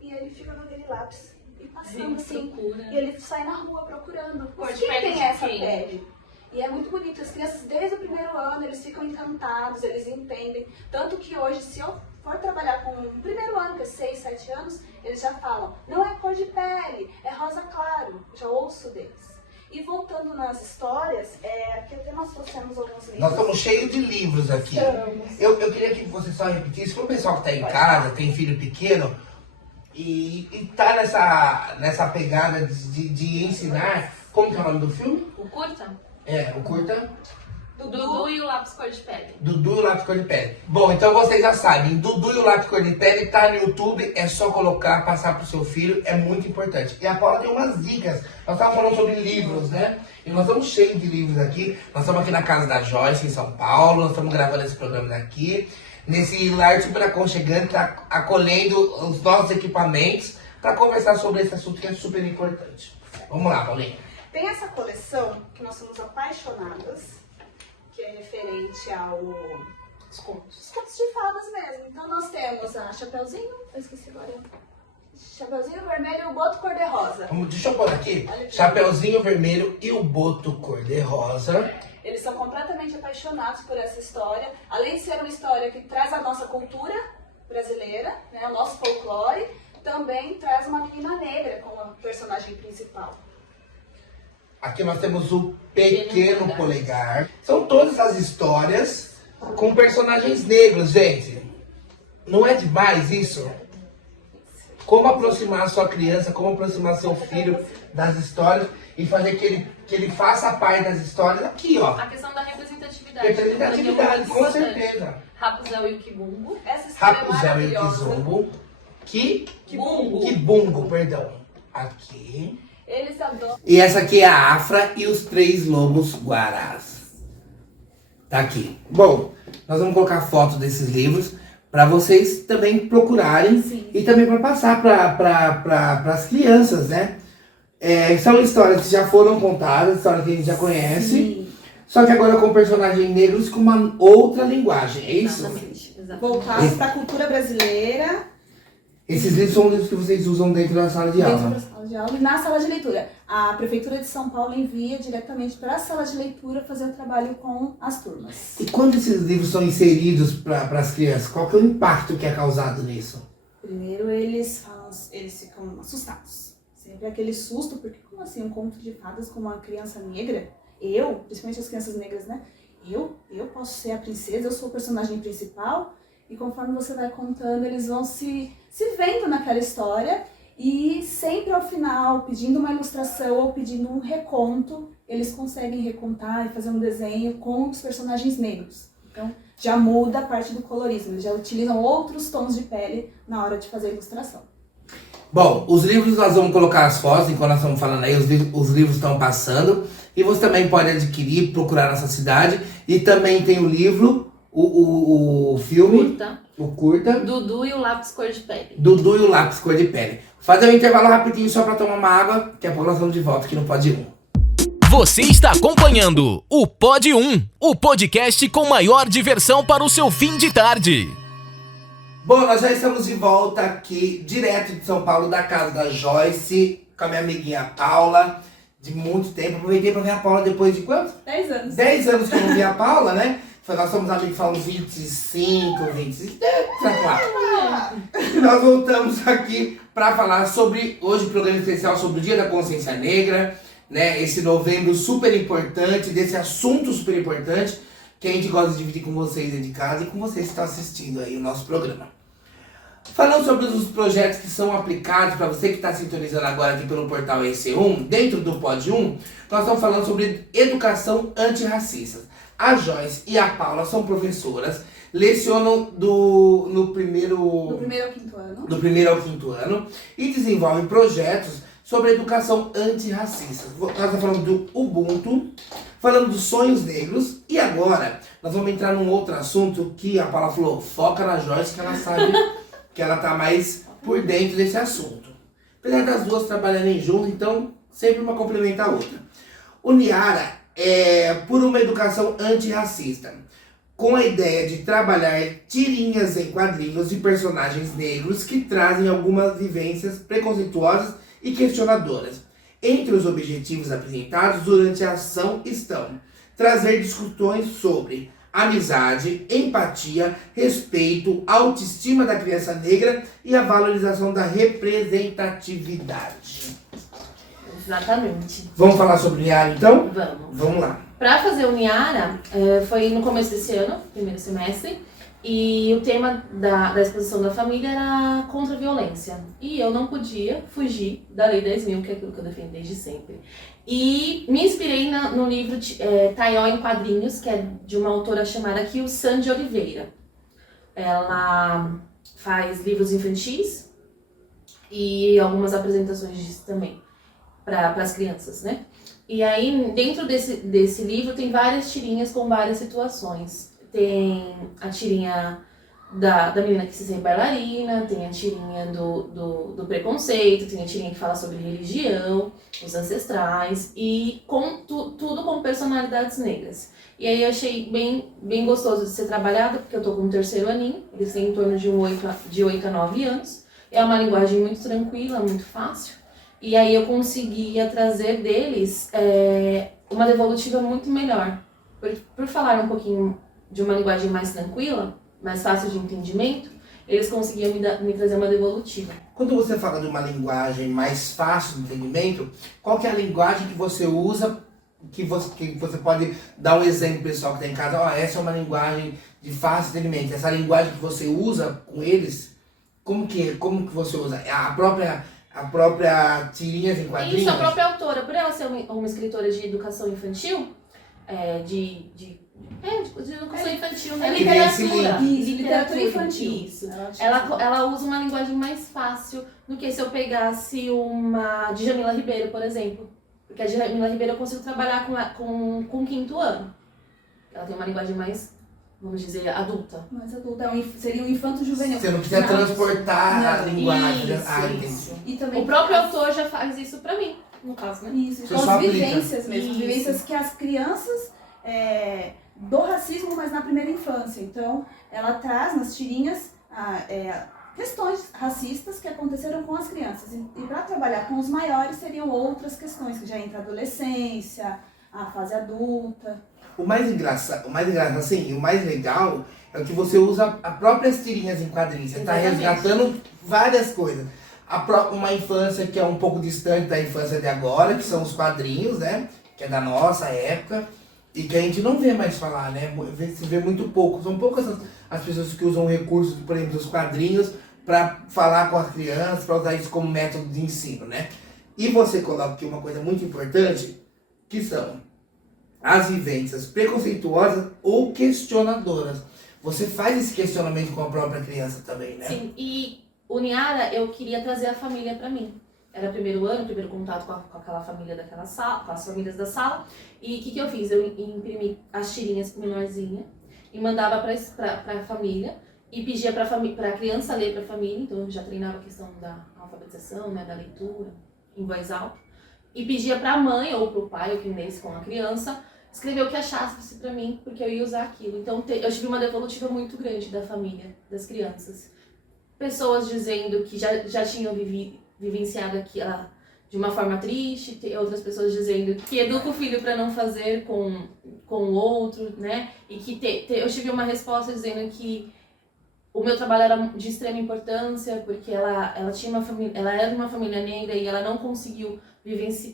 E ele fica com aquele lápis e passando assim, e ele sai na rua procurando, Cor de quem pele tem de essa quem? pele? E é muito bonito, as crianças desde o primeiro ano, eles ficam encantados, eles entendem. Tanto que hoje, se eu for trabalhar com o primeiro ano, que é 6, 7 anos, eles já falam, não é cor de pele, é rosa claro, já ouço deles. E voltando nas histórias, aqui até nós trouxemos alguns livros. Nós estamos cheios de livros aqui. Eu queria que você só repetisse, para o pessoal que está em casa, tem filho pequeno, e tá nessa pegada de ensinar, como que é o nome do filme? O curta? O curta. Dudu e o Lápis Cor de Pele. Dudu e o Lápis Cor de Pele. Bom, então vocês já sabem, Dudu e o Lápis Cor de Pele tá no YouTube, é só colocar, passar pro seu filho, é muito importante. E a Paula tem umas dicas, nós estávamos falando sobre livros, né? E nós estamos cheios de livros aqui, nós estamos aqui na casa da Joyce, em São Paulo, nós estamos gravando esse programa daqui, nesse lar super aconchegante, tá acolhendo os nossos equipamentos, para conversar sobre esse assunto que é super importante. Vamos lá, Paulinha. Tem essa coleção que nós somos apaixonadas, que é referente aos contos de fadas mesmo. Então nós temos a Chapeuzinho, eu esqueci agora. Chapeuzinho vermelho e o boto cor-de-rosa. Deixa eu pôr aqui. Chapeuzinho vermelho e o boto cor-de-rosa. Eles são completamente apaixonados por essa história. Além de ser uma história que traz a nossa cultura brasileira, né, o nosso folclore, também traz uma menina negra como a personagem principal. Aqui nós temos o Pequeno Polegar. São todas as histórias com personagens negros, gente. Não é demais isso? como aproximar a sua criança, como aproximar seu filho das histórias e fazer que ele faça parte das histórias aqui, ó. A questão da representatividade. Representatividade, muito com importante. certeza. Rapunzel e o Kibumbo. Essa história é Rapunzel e o maravilhosa. Kizumbo. Kibumbo. Kibumbo, perdão. Aqui. Eles adoram. E essa aqui é a Afra e os 3 lobos guarás. Tá aqui. Bom, nós vamos colocar foto desses livros para vocês também procurarem. Sim. E também para passar para as crianças, né? São histórias que já foram contadas, histórias que a gente já conhece. Sim. Só que agora com personagens negros com uma outra linguagem, é isso? Exatamente. Voltados para a cultura brasileira. Esses livros são livros que vocês usam dentro da sala de Dentro aula. da sala de aula e na sala de leitura. A Prefeitura de São Paulo envia diretamente para a sala de leitura fazer o trabalho com as turmas. E quando esses livros são inseridos para as crianças, qual que é o impacto que é causado nisso? Primeiro eles ficam assustados. Sempre aquele susto, porque como assim um conto de fadas com uma criança negra? Principalmente as crianças negras, né? Eu posso ser a princesa, eu sou o personagem principal. E conforme você vai contando, eles vão se vendo naquela história. E sempre ao final, pedindo uma ilustração ou pedindo um reconto, eles conseguem recontar e fazer um desenho com os personagens negros. Então já muda a parte do colorismo, eles já utilizam outros tons de pele na hora de fazer a ilustração. Bom, os livros nós vamos colocar as fotos, enquanto nós estamos falando aí, os livros estão passando. E você também pode adquirir, procurar na sua cidade. E também tem o livro, o filme, o curta. Dudu e o lápis cor de pele. Dudu e o lápis cor de pele. Fazer um intervalo rapidinho só para tomar uma água, daqui a pouco nós estamos de volta aqui no Pod 1. Você está acompanhando o Pod 1, o podcast com maior diversão para o seu fim de tarde. Bom, nós já estamos de volta aqui, direto de São Paulo, da casa da Joyce, com a minha amiguinha Paula, de muito tempo. Aproveitei para ver a Paula depois de quanto? 10 anos. 10 anos que eu não vi a Paula, né? Nós somos amigos há uns 25, 26, E nós voltamos aqui para falar sobre, hoje, um programa especial sobre o Dia da Consciência Negra, né? Esse novembro super importante, desse assunto super importante, que a gente gosta de dividir com vocês aí de casa e com vocês que estão assistindo aí o nosso programa. Falando sobre os projetos que são aplicados, para você que está sintonizando agora aqui pelo portal EC1, dentro do Pod 1, nós estamos falando sobre educação antirracista. A Joyce e a Paula são professoras, lecionam no primeiro Do primeiro ao quinto ano. do primeiro ao quinto ano e desenvolvem projetos sobre educação antirracista. Nós estamos falando do Ubuntu, falando dos sonhos negros e agora nós vamos entrar num outro assunto que a Paula falou, foca na Joyce que ela sabe que ela tá mais por dentro desse assunto. Apesar das duas trabalharem juntas, então sempre uma complementa a outra. O Niara é por uma educação antirracista, com a ideia de trabalhar tirinhas em quadrinhos de personagens negros que trazem algumas vivências preconceituosas e questionadoras. Entre os objetivos apresentados durante a ação estão trazer discussões sobre amizade, empatia, respeito, autoestima da criança negra e a valorização da representatividade. Exatamente. Vamos falar sobre Niara então? Vamos. Vamos lá. Para fazer o Niara, foi no começo desse ano, primeiro semestre, e o tema da exposição da família era contra a violência. E eu não podia fugir da Lei 10.000, que é aquilo que eu defendo desde sempre. E me inspirei no livro Taió em Quadrinhos, que é de uma autora chamada Kilsan de Oliveira. Ela faz livros infantis e algumas apresentações disso também, para as crianças, né? E aí, dentro desse livro, tem várias tirinhas com várias situações. Tem a tirinha da menina que se sente bailarina, tem a tirinha do preconceito, tem a tirinha que fala sobre religião, os ancestrais, e tudo com personalidades negras. E aí eu achei bem gostoso de ser trabalhado, porque eu tô com um terceiro aninho, eles têm em torno de 8 a 9 anos. É uma linguagem muito tranquila, muito fácil. E aí eu conseguia trazer deles uma devolutiva muito melhor. Por falar um pouquinho de uma linguagem mais tranquila, mais fácil de entendimento, eles conseguiam me trazer uma devolutiva. Quando você fala de uma linguagem mais fácil de entendimento, qual que é a linguagem que você usa, que você pode dar um exemplo pessoal que está em casa? Essa é uma linguagem de fácil entendimento. Essa linguagem que você usa com eles Como que você usa? A própria tirinhas em quadrinhos? Isso, a própria autora, por ela ser uma escritora de educação infantil, de educação infantil, né? Literatura infantil. Isso. Ela usa uma linguagem mais fácil do que se eu pegasse uma Djamila Ribeiro, por exemplo. Porque a Djamila Ribeiro eu consigo trabalhar com o quinto ano. Ela tem uma linguagem mais, vamos dizer, adulta. Mais adulta, seria um infanto juvenil. Você não precisa transportar a linguagem. Isso. E também O próprio autor já faz isso pra mim, no caso, né? Isso, Você com só as aplica. vivências mesmo. Isso. Vivências que as crianças do racismo, mas na primeira infância. Então, ela traz nas tirinhas questões racistas que aconteceram com as crianças. E para trabalhar com os maiores seriam outras questões, que já entra a adolescência, a fase adulta. O mais engraçado, assim, o mais legal é que você usa as próprias tirinhas em quadrinhos. Você está Exatamente. resgatando várias coisas. Uma infância que é um pouco distante da infância de agora, que são os quadrinhos, né? Que é da nossa época. E que a gente não vê mais falar, né? Se vê muito pouco. São poucas as pessoas que usam recursos, por exemplo, dos quadrinhos para falar com as crianças, para usar isso como método de ensino, né? E você coloca aqui uma coisa muito importante, que são as vivências preconceituosas ou questionadoras. Você faz esse questionamento com a própria criança também, né? Sim, e o Niara, eu queria trazer a família pra mim. Era primeiro contato com aquela família daquela sala, com as famílias da sala. E o que eu fiz? Eu imprimi as tirinhas menorzinha e mandava pra família e pedia pra criança ler pra família. Então eu já treinava a questão da alfabetização, né, da leitura em voz alta. E pedia pra mãe ou pro pai, ou quem lesse com a criança, escrever o que achasse pra mim, porque eu ia usar aquilo. Então eu tive uma devolutiva muito grande da família, das crianças. Pessoas dizendo que já tinham vivenciado aquilo de uma forma triste, outras pessoas dizendo que educa o filho para não fazer com o outro, né? E que eu tive uma resposta dizendo que o meu trabalho era de extrema importância, porque ela tinha uma família, ela era de uma família negra e ela não conseguiu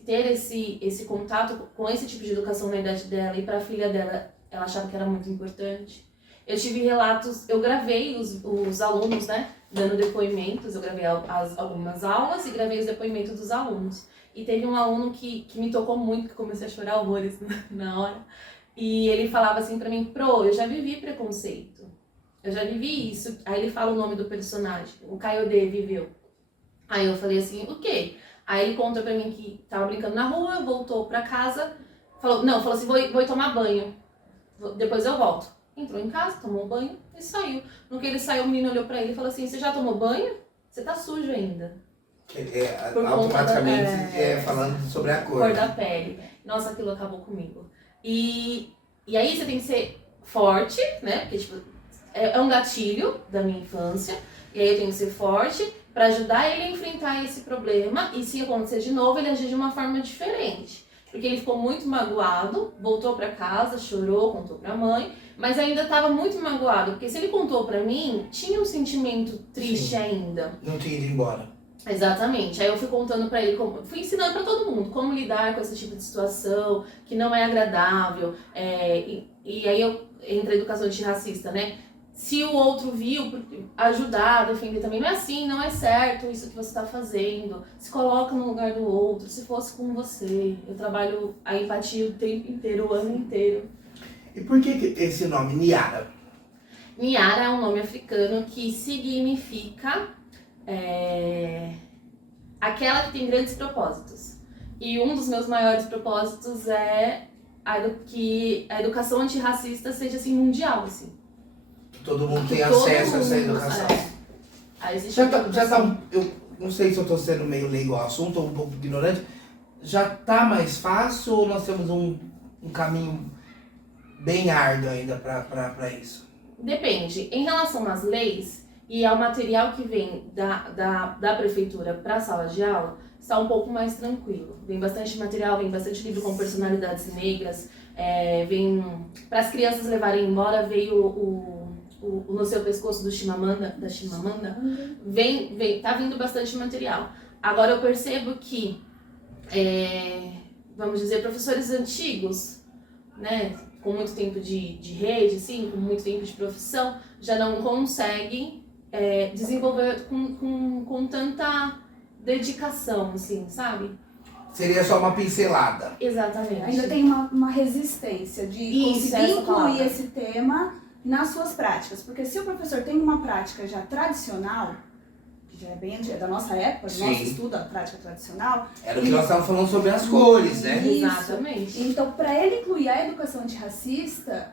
ter esse contato com esse tipo de educação na idade dela, e para a filha dela ela achava que era muito importante. Eu tive relatos, eu gravei os alunos, né, dando depoimentos, eu gravei algumas aulas e gravei os depoimentos dos alunos. E teve um aluno que me tocou muito, que comecei a chorar horrores na hora. E ele falava assim pra mim: Pro, eu já vivi preconceito, eu já vivi isso. Aí ele fala o nome do personagem, o Kayode viveu. Aí eu falei assim: o quê? Aí ele conta pra mim que tava brincando na rua, voltou pra casa, falou assim: vou tomar banho, depois eu volto. Entrou em casa, tomou banho e saiu. No que ele saiu, o menino olhou pra ele e falou assim: você já tomou banho? Você tá sujo ainda. Automaticamente falando sobre a cor. Cor da pele. Nossa, aquilo acabou comigo. E aí você tem que ser forte, né? Porque tipo, é um gatilho da minha infância. E aí eu tenho que ser forte pra ajudar ele a enfrentar esse problema. E se acontecer de novo, ele agir de uma forma diferente. Porque ele ficou muito magoado, voltou pra casa, chorou, contou pra mãe, mas ainda estava muito magoado, porque se ele contou pra mim, tinha um sentimento triste. Sim. Ainda. Não tinha ido embora. Exatamente. Aí eu fui contando pra ele, fui ensinando pra todo mundo como lidar com esse tipo de situação, que não é agradável. E aí eu entrei na educação antirracista, né? Se o outro viu, ajudar, defender também. Não é assim, não é certo isso que você está fazendo. Se coloca no lugar do outro, se fosse com você. Eu trabalho a empatia o tempo inteiro, o ano inteiro. E por que esse nome, Niara? Niara é um nome africano que significa aquela que tem grandes propósitos. E um dos meus maiores propósitos é que a educação antirracista seja assim, mundial, assim. Todo mundo tem acesso a essa educação. Eu não sei se eu estou sendo meio leigo ao assunto ou um pouco ignorante. Já está mais fácil ou nós temos um caminho bem árduo ainda para isso? Depende. Em relação às leis e ao material que vem da prefeitura para a sala de aula, está um pouco mais tranquilo. Vem bastante material, vem bastante livro com personalidades negras, vem para as crianças levarem embora, veio no seu pescoço da Chimamanda, tá vindo bastante material. Agora eu percebo que, vamos dizer, professores antigos, né, com muito tempo de rede, assim, com muito tempo de profissão, já não conseguem desenvolver com tanta dedicação, assim, sabe? Seria só uma pincelada. Exatamente. Ainda tem uma resistência de conseguir incluir esse tema nas suas práticas. Porque se o professor tem uma prática já tradicional, que já é bem antiga, da nossa época, do nosso estudo, a prática tradicional... Era o que nós estávamos falando sobre as cores, né? Isso. Exatamente. Então, para ele incluir a educação antirracista,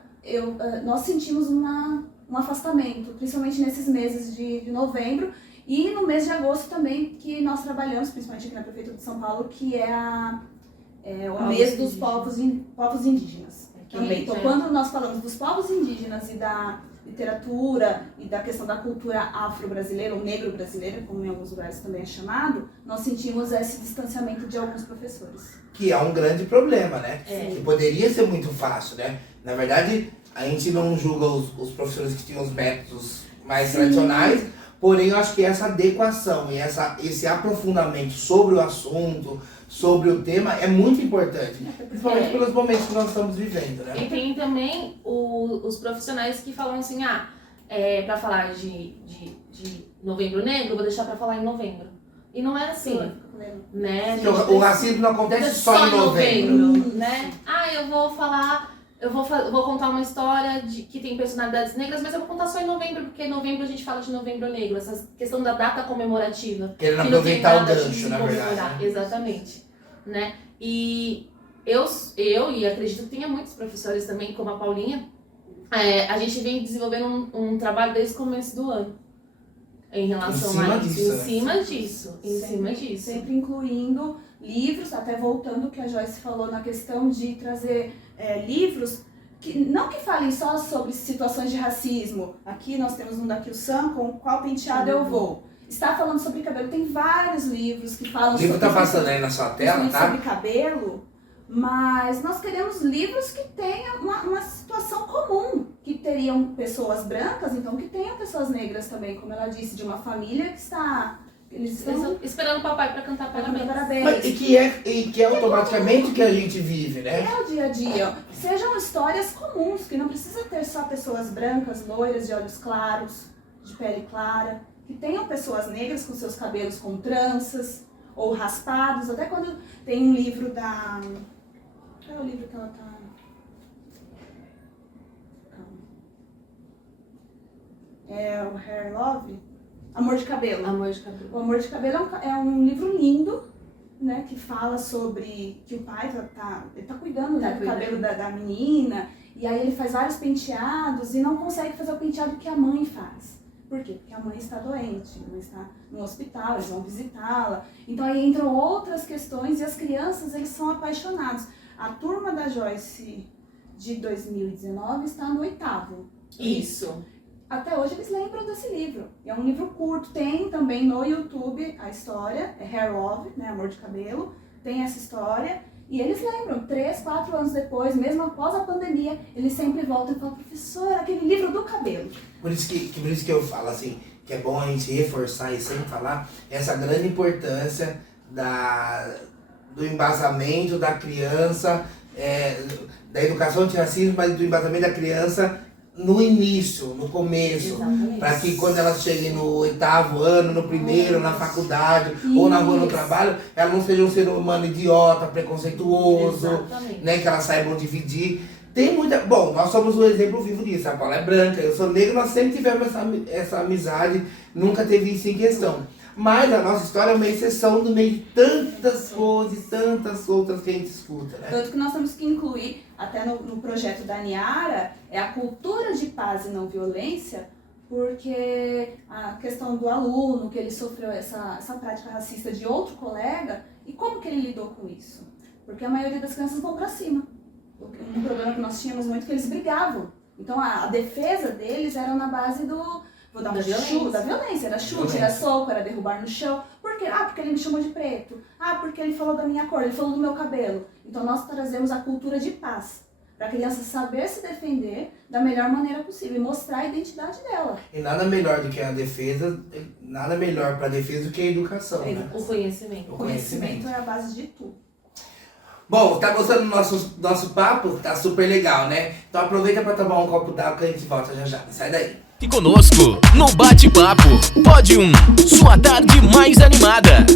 nós sentimos um afastamento, principalmente nesses meses de novembro e no mês de agosto também, que nós trabalhamos, principalmente aqui na Prefeitura de São Paulo, que é o mês dos povos indígenas. Também. Então, quando nós falamos dos povos indígenas e da literatura e da questão da cultura afro-brasileira, ou negro-brasileira, como em alguns lugares também é chamado, nós sentimos esse distanciamento de alguns professores. Que é um grande problema, né? É. Que poderia ser muito fácil, né? Na verdade, a gente não julga os professores que tinham os métodos mais tradicionais, porém eu acho que essa adequação e esse aprofundamento sobre o assunto, sobre o tema, é muito importante. Principalmente pelos momentos que nós estamos vivendo, né? E tem também os profissionais que falam assim, pra falar de Novembro Negro, vou deixar pra falar em novembro. E não é assim, né? Porque o racismo não acontece só em novembro. Né? Eu vou contar uma história que tem personalidades negras, mas eu vou contar só em novembro, porque em novembro a gente fala de Novembro Negro, essa questão da data comemorativa. Querendo que não tem aproveitar o nada gancho, de na comemorar. verdade. Exatamente. Né? E eu e acredito que tenha muitos professores também, como a Paulinha, a gente vem desenvolvendo um trabalho desde o começo do ano. Em relação a isso. Em cima disso. Sempre incluindo livros, até voltando ao que a Joyce falou na questão de trazer livros que não que falem só sobre situações de racismo. Aqui nós temos um da Kyo-san, com qual penteado eu vou. Está falando sobre cabelo, tem vários livros que falam sobre... O livro está passando aí na sua tela, tá? Sobre cabelo, mas nós queremos livros que tenham uma situação comum, que teriam pessoas brancas, então que tenham pessoas negras também, como ela disse, de uma família que está... Eles estão esperando o papai para cantar parabéns. Mas, e que é automaticamente o que a gente vive, né? É o dia a dia. Sejam histórias comuns, que não precisa ter só pessoas brancas, loiras, de olhos claros, de pele clara. Que tenham pessoas negras com seus cabelos com tranças ou raspados. Até quando tem um livro da... Qual é o livro que ela tá... É o Hair Love? Amor de Cabelo. Amor de Cabelo. O Amor de Cabelo é um livro lindo, né? Que fala sobre que o pai ele tá cuidando, né, do cabelo da menina. E aí ele faz vários penteados e não consegue fazer o penteado que a mãe faz. Por quê? Porque a mãe está doente, a mãe está no hospital, eles vão visitá-la. Então aí entram outras questões e as crianças, eles são apaixonados. A turma da Joyce de 2019 está no 8º. Isso. Até hoje eles lembram desse livro. É um livro curto, tem também no YouTube a história, é Hair Love, né, Amor de Cabelo, tem essa história. E eles lembram, 3, 4 anos depois, mesmo após a pandemia, eles sempre voltam e falam, professor, aquele livro do cabelo. Por isso que eu falo assim, que é bom a gente reforçar e sempre falar essa grande importância do embasamento da criança, da educação antirracismo, mas do embasamento da criança no início, no começo, para que quando elas cheguem no 8º ano, no primeiro, na faculdade ou na rua no trabalho, elas não sejam um ser humano idiota, preconceituoso, né, que elas saibam dividir. Tem muita... Bom, nós somos um exemplo vivo disso. A Paula é branca, eu sou negro, nós sempre tivemos essa amizade, nunca teve isso em questão. Mas a nossa história é uma exceção do meio de tantas coisas, tantas outras que a gente escuta, né? Tanto que nós temos que incluir, até no projeto da Niara, a cultura de paz e não violência, porque a questão do aluno, que ele sofreu essa prática racista de outro colega, e como que ele lidou com isso? Porque a maioria das crianças vão pra cima. Um problema que nós tínhamos muito é que eles brigavam. Então a defesa deles era na base do... Vou dar um chute, da violência, era chute, era soco, era derrubar no chão. Por quê? Porque ele me chamou de preto. Porque ele falou da minha cor, ele falou do meu cabelo. Então nós trazemos a cultura de paz, para a criança saber se defender da melhor maneira possível e mostrar a identidade dela. E nada melhor do que a defesa, nada melhor para a defesa do que a educação, né? O conhecimento. O conhecimento é a base de tudo. Bom, tá gostando do nosso papo? Tá super legal, né? Então aproveita para tomar um copo d'água que a gente volta já já. Sai daí. E conosco, no bate-papo, Pode Um, sua tarde mais animada.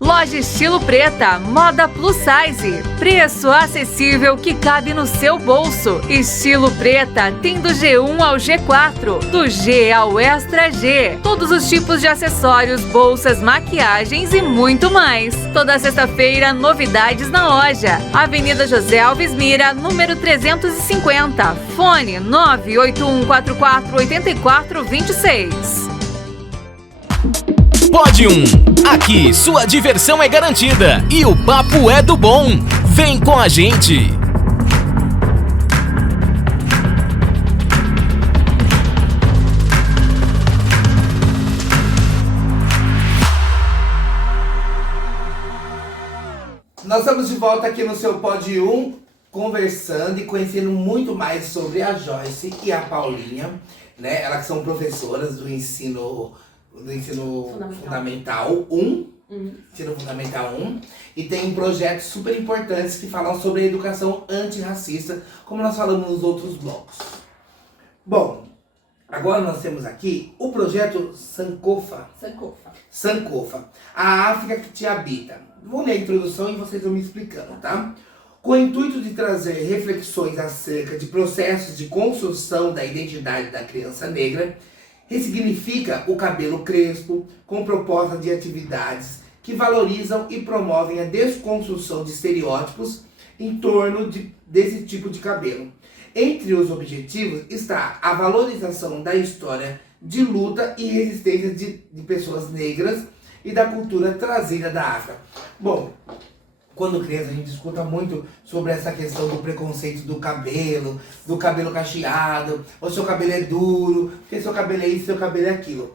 Loja Estilo Preta, moda plus size, preço acessível que cabe no seu bolso. Estilo Preta tem do G1 ao G4, do G ao Extra G, todos os tipos de acessórios, bolsas, maquiagens e muito mais. Toda sexta-feira, novidades na loja. Avenida José Alves Mira, número 350, fone 981448426. Pode Um, aqui sua diversão é garantida e o papo é do bom. Vem com a gente. Nós estamos de volta aqui no seu Pode Um, conversando e conhecendo muito mais sobre a Joyce e a Paulinha, né? Elas são professoras do ensino Fundamental 1, Ensino Fundamental 1, e tem projetos super importantes que falam sobre a educação antirracista, como nós falamos nos outros blocos. Bom, agora nós temos aqui o projeto Sankofa, a África que te habita. Vou ler a introdução e vocês vão me explicando, tá? Com o intuito de trazer reflexões acerca de processos de construção da identidade da criança negra, ressignifica o cabelo crespo com proposta de atividades que valorizam e promovem a desconstrução de estereótipos em torno desse tipo de cabelo. Entre os objetivos está a valorização da história de luta e resistência de pessoas negras e da cultura trazida da África. Bom, quando criança a gente escuta muito sobre essa questão do preconceito do cabelo cacheado, ou seu cabelo é duro, porque seu cabelo é isso, seu cabelo é aquilo.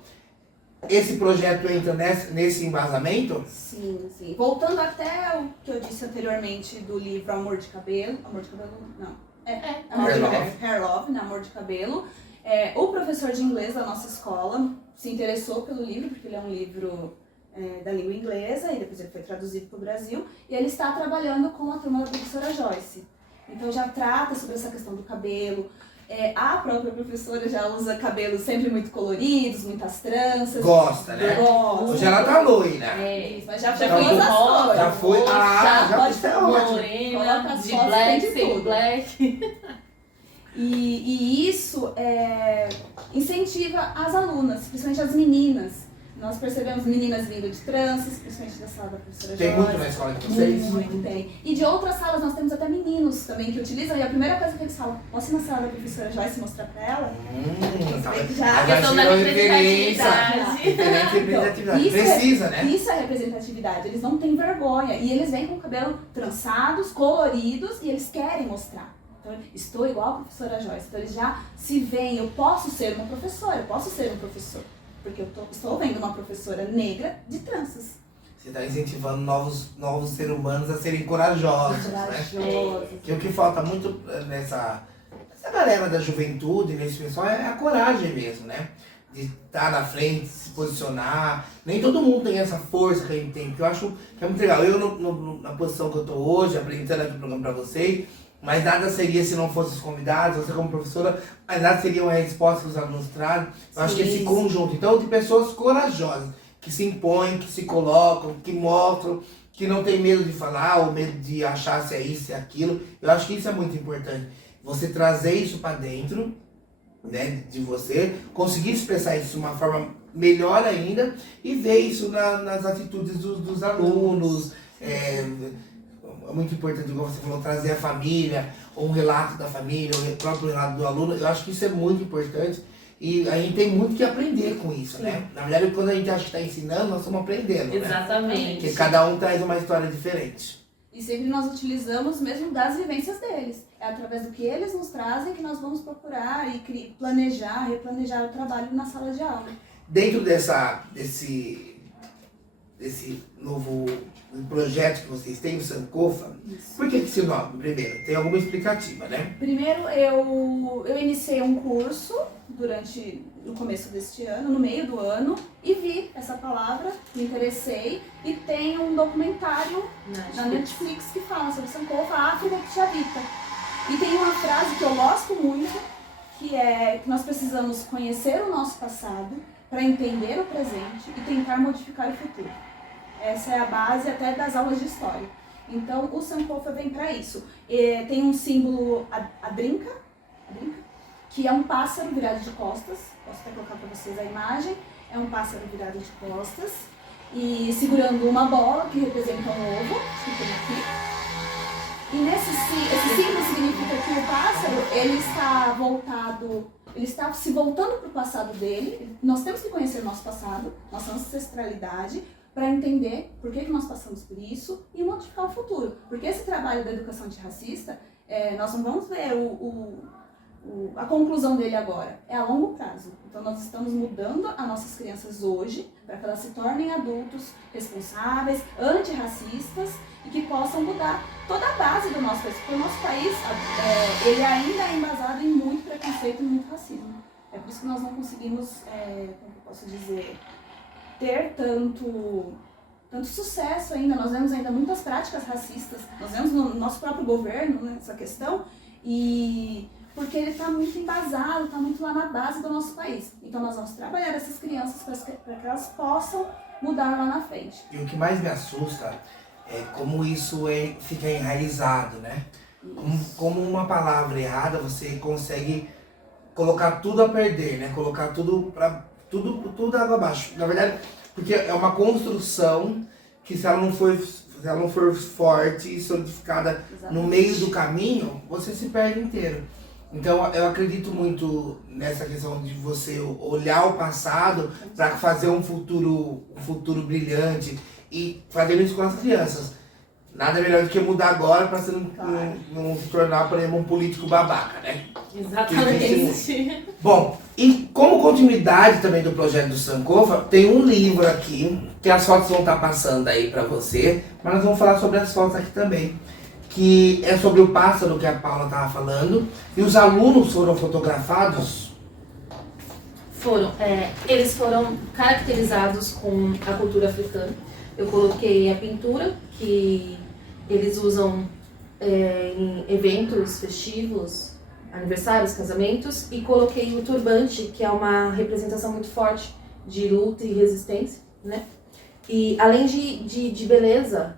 Esse projeto entra nesse embasamento? Sim. Voltando até o que eu disse anteriormente do livro Amor de Cabelo, não. Hair Love, né? Amor de Cabelo. O professor de inglês da nossa escola se interessou pelo livro, porque ele é um livro da língua inglesa, e depois ele foi traduzido para o Brasil, e ele está trabalhando com a turma da professora Joyce. Então já trata sobre essa questão do cabelo. A própria professora já usa cabelos sempre muito coloridos, muitas tranças. Gosta, né? Gosta. Hoje ela tá loira. Mas já foi todas as rosa, cores. Já foi. já já pode isso é ser ótimo. morena, Coloca as de fotos, black, tem de sem tudo. black. E isso incentiva as alunas, principalmente as meninas. Nós percebemos meninas vindo de tranças, principalmente da sala da professora Joyce. Tem muito na escola de vocês? Muito tem. E de outras salas nós temos até meninos também que utilizam. E a primeira coisa que eles falam, posso ir na sala da professora Joyce mostrar pra ela? Tá vendo? Já. A questão da representatividade. Representatividade. Precisa, né? Isso é representatividade. Eles não têm vergonha. E eles vêm com o cabelo trançados, coloridos, e eles querem mostrar. Então, estou igual a professora Joyce. Então, eles já se veem, eu posso ser uma professora, eu posso ser um professor. Porque eu estou vendo uma professora negra de tranças. Você está incentivando novos seres humanos a serem corajosos, né? Que o que falta muito nessa galera da juventude, nesse pessoal, é a coragem mesmo, né? De estar na frente, se posicionar. Nem todo mundo tem essa força que a gente tem, porque eu acho que é muito legal. Eu, na posição que eu estou hoje, apresentando aqui o programa para vocês, mas nada seria se não fossem os convidados, você como professora, mas nada seria uma resposta que os alunos trazem. Eu acho que esse conjunto, então, de pessoas corajosas, que se impõem, que se colocam, que mostram, que não tem medo de falar, ou medo de achar se é isso, se é aquilo. Eu acho que isso é muito importante. Você trazer isso para dentro, né, de você, conseguir expressar isso de uma forma melhor ainda, e ver isso nas atitudes dos alunos. É muito importante, como você falou, trazer a família, ou um relato da família, ou o próprio relato do aluno. Eu acho que isso é muito importante e a gente tem muito que aprender com isso, né? Na verdade, quando a gente acha que está ensinando, nós estamos aprendendo, Exatamente. Né? Porque cada um traz uma história diferente. E sempre nós utilizamos mesmo das vivências deles. É através do que eles nos trazem que nós vamos procurar e replanejar o trabalho na sala de aula. Dentro desse novo projeto que vocês têm, o Sankofa. Por que esse nome, primeiro? Tem alguma explicativa, né? Primeiro, eu iniciei um curso no começo deste ano, no meio do ano, e vi essa palavra, me interessei, e tem um documentário na Netflix que fala sobre Sankofa, a África que te habita. E tem uma frase que eu gosto muito, que é que nós precisamos conhecer o nosso passado para entender o presente e tentar modificar o futuro. Essa é a base até das aulas de história. Então, o Sankofa vem para isso. Tem um símbolo, a brinca, que é um pássaro virado de costas. Posso até colocar para vocês a imagem. É um pássaro virado de costas e segurando uma bola que representa um ovo, que tem aqui. E esse símbolo significa que o pássaro, ele está se voltando para o passado dele. Nós temos que conhecer o nosso passado, nossa ancestralidade, para entender por que nós passamos por isso e modificar o futuro. Porque esse trabalho da educação antirracista, nós não vamos ver a conclusão dele agora, é a longo prazo. Então nós estamos mudando as nossas crianças hoje para que elas se tornem adultos responsáveis, antirracistas e que possam mudar toda a base do nosso país. Porque o nosso país, ele ainda é embasado em muito preconceito e muito racismo. É por isso que nós não conseguimos, como eu posso dizer, ter tanto sucesso ainda. Nós vemos ainda muitas práticas racistas, nós vemos no nosso próprio governo, né, essa questão, e porque ele está muito embasado, está muito lá na base do nosso país. Então nós vamos trabalhar essas crianças para que elas possam mudar lá na frente. E o que mais me assusta é como isso fica enraizado, né? Como uma palavra errada você consegue colocar tudo a perder, né? Colocar tudo água abaixo. Na verdade, porque é uma construção que se ela não for forte e solidificada no meio do caminho, você se perde inteiro. Então eu acredito muito nessa questão de você olhar o passado para fazer um futuro brilhante e fazendo isso com as crianças. Nada melhor do que mudar agora para você não se tornar, por exemplo, um político babaca, né? Exatamente. Bom, e como continuidade também do projeto do Sankofa, tem um livro aqui, que as fotos vão estar passando aí para você, mas nós vamos falar sobre as fotos aqui também, que é sobre o pássaro que a Paula estava falando, e os alunos foram fotografados? Eles foram caracterizados com a cultura africana. Eu coloquei a pintura, que eles usam em eventos festivos, aniversários, casamentos, e coloquei o turbante, que é uma representação muito forte de luta e resistência, né? E além de beleza,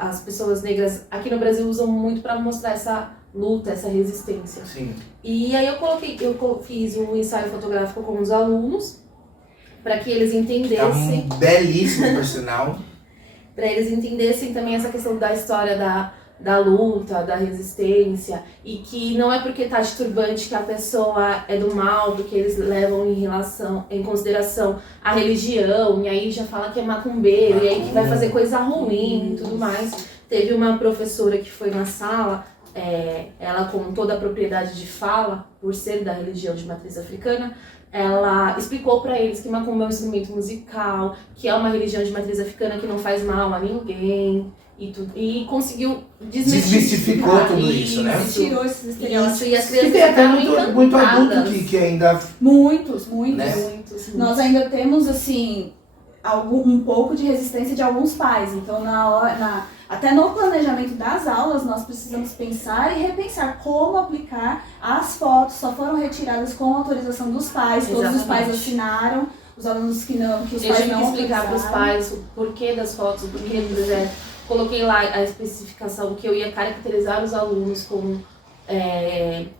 as pessoas negras aqui no Brasil usam muito para mostrar essa luta, essa resistência. Sim. E aí eu fiz um ensaio fotográfico com os alunos, para que eles entendessem. Tá belíssimo, por sinal. Para eles entendessem também essa questão da história da luta, da resistência, e que não é porque tá de turbante que a pessoa é do mal, porque eles levam em consideração a religião, e aí já fala que é macumbeiro, e aí que vai fazer coisa ruim e tudo mais. Teve uma professora que foi na sala, ela com toda a propriedade de fala, por ser da religião de matriz africana, ela explicou para eles que macumba é um instrumento musical, que é uma religião de matriz africana que não faz mal a ninguém, e conseguiu desmistificou tudo isso, né? Tirou esses estereótipos. E as E crianças tem até ficaram muito adulto encantadas. que ainda... Muitos. Né? Nós ainda temos, assim, um pouco de resistência de alguns pais. Então, até no planejamento das aulas, nós precisamos pensar e repensar como aplicar as fotos. Só foram retiradas com autorização dos pais. Todos os pais assinaram. Os alunos que os eu pais tive não que explicar para os autorizaram. pais o porquê das fotos, o porquê do projeto. Coloquei lá a especificação que eu ia caracterizar os alunos com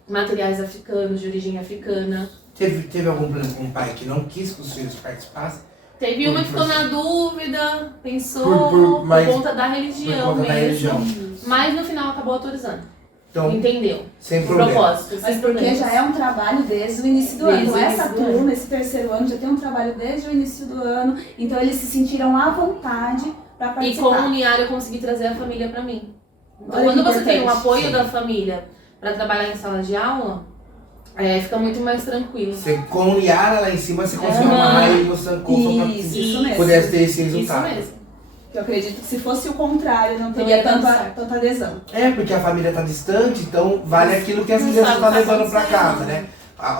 materiais africanos, de origem africana. Teve algum pai que não quis que os filhos participassem? Teve uma que ficou na dúvida, pensou por conta da religião mesmo. Mas no final acabou autorizando. Então, entendeu? Sem O problema. propósito. Mas porque já é um trabalho desde o início do ano. Então, essa turma, esse terceiro ano, já tem um trabalho desde o início do ano. Então, eles se sentiram à vontade para participar. E com o Uniar eu consegui trazer a família para mim. Então, Olha quando que você tem o importante. apoio da família para trabalhar em sala de aula, Fica muito mais tranquilo. Você com o Yara lá em cima, você consegue amarrar e você Isso mesmo. pudesse ter esse resultado. Isso mesmo. Eu acredito que se fosse o contrário, não teria tanta adesão. Porque a família tá distante, então vale aquilo que as crianças estão levando para casa, né?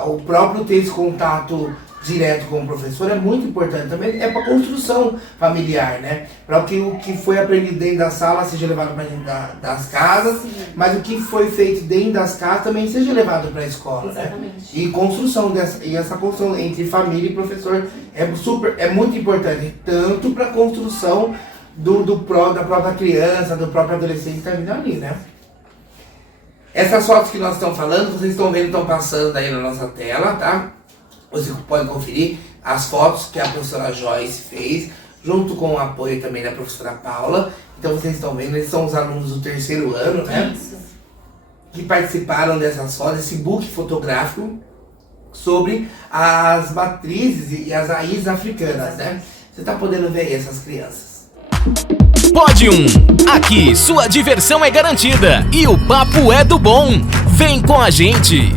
O próprio ter esse contato direto com o professor é muito importante. Também é para construção familiar, né? Para o que foi aprendido dentro da sala seja levado para dentro das casas, mas o que foi feito dentro das casas também seja levado para a escola, Exatamente. né? E construção essa construção entre família e professor é muito importante, tanto para a construção da própria criança, do próprio adolescente que está vindo ali, né? Essas fotos que nós estamos falando, vocês estão vendo, estão passando aí na nossa tela, tá? Você pode conferir as fotos que a professora Joyce fez, junto com o apoio também da professora Paula. Então vocês estão vendo, eles são os alunos do 3º ano, né? Isso. Que participaram dessas fotos, esse book fotográfico sobre as matrizes e as raízes africanas, né? Você está podendo ver aí essas crianças. Pode aqui sua diversão é garantida e o papo é do bom. Vem com a gente.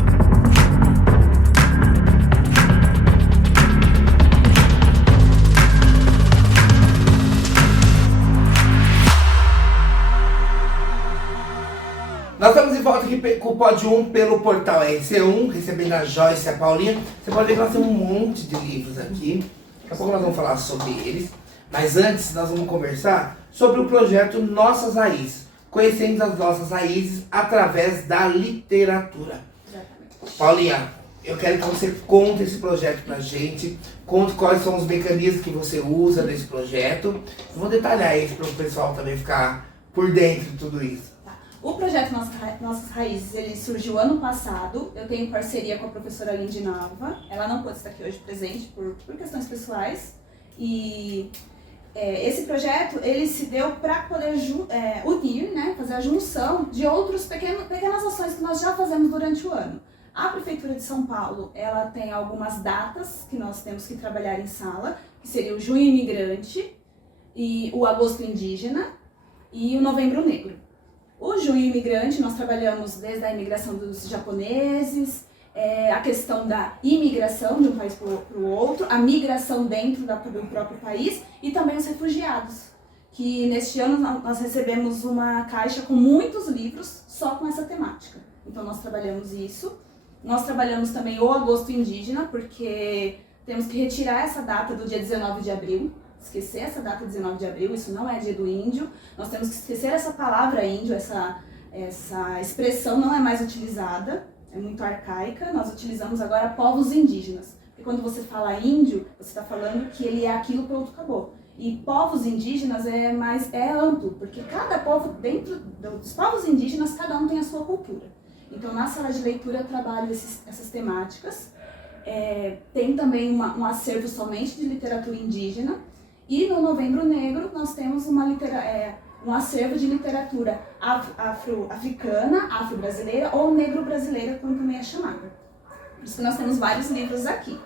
Nós estamos de volta aqui com o Pode pelo portal RC1, recebendo a Joyce e a Paulinha. Você pode ver que nós temos um monte de livros aqui. Daqui a pouco nós vamos falar sobre eles. Mas antes nós vamos conversar sobre o projeto Nossas Raízes. Conhecendo as nossas raízes através da literatura. Exatamente. Paulinha, eu quero que você conte esse projeto pra gente. Conte quais são os mecanismos que você usa nesse projeto. Eu vou detalhar isso para o pessoal também ficar por dentro de tudo isso. O projeto Nossas Raízes, ele surgiu ano passado. Eu tenho parceria com a professora Lindy Nava. Ela não pôde estar aqui hoje presente por questões pessoais. E esse projeto, ele se deu para poder unir, né, fazer a junção de outras pequenas ações que nós já fazemos durante o ano. A Prefeitura de São Paulo, ela tem algumas datas que nós temos que trabalhar em sala, que seria o Junho Imigrante, e o Agosto Indígena e o Novembro Negro. O Junho Imigrante, nós trabalhamos desde a imigração dos japoneses, a questão da imigração de um país para o outro, a migração dentro do próprio país e também os refugiados, que neste ano nós recebemos uma caixa com muitos livros só com essa temática. Então nós trabalhamos isso. Nós trabalhamos também o Agosto Indígena, porque temos que retirar essa data do dia 19 de abril, esquecer essa data 19 de abril, isso não é dia do índio, nós temos que esquecer essa palavra índio, essa expressão não é mais utilizada, é muito arcaica, nós utilizamos agora povos indígenas, porque quando você fala índio, você está falando que ele é aquilo, pronto, acabou. E povos indígenas é amplo, porque cada povo, dentro dos povos indígenas, cada um tem a sua cultura. Então na sala de leitura eu trabalho essas temáticas, tem também um acervo somente de literatura indígena. E no Novembro Negro nós temos um acervo de literatura africana, afro-brasileira ou negro-brasileira, como também é chamada. Por isso que nós temos vários livros aqui.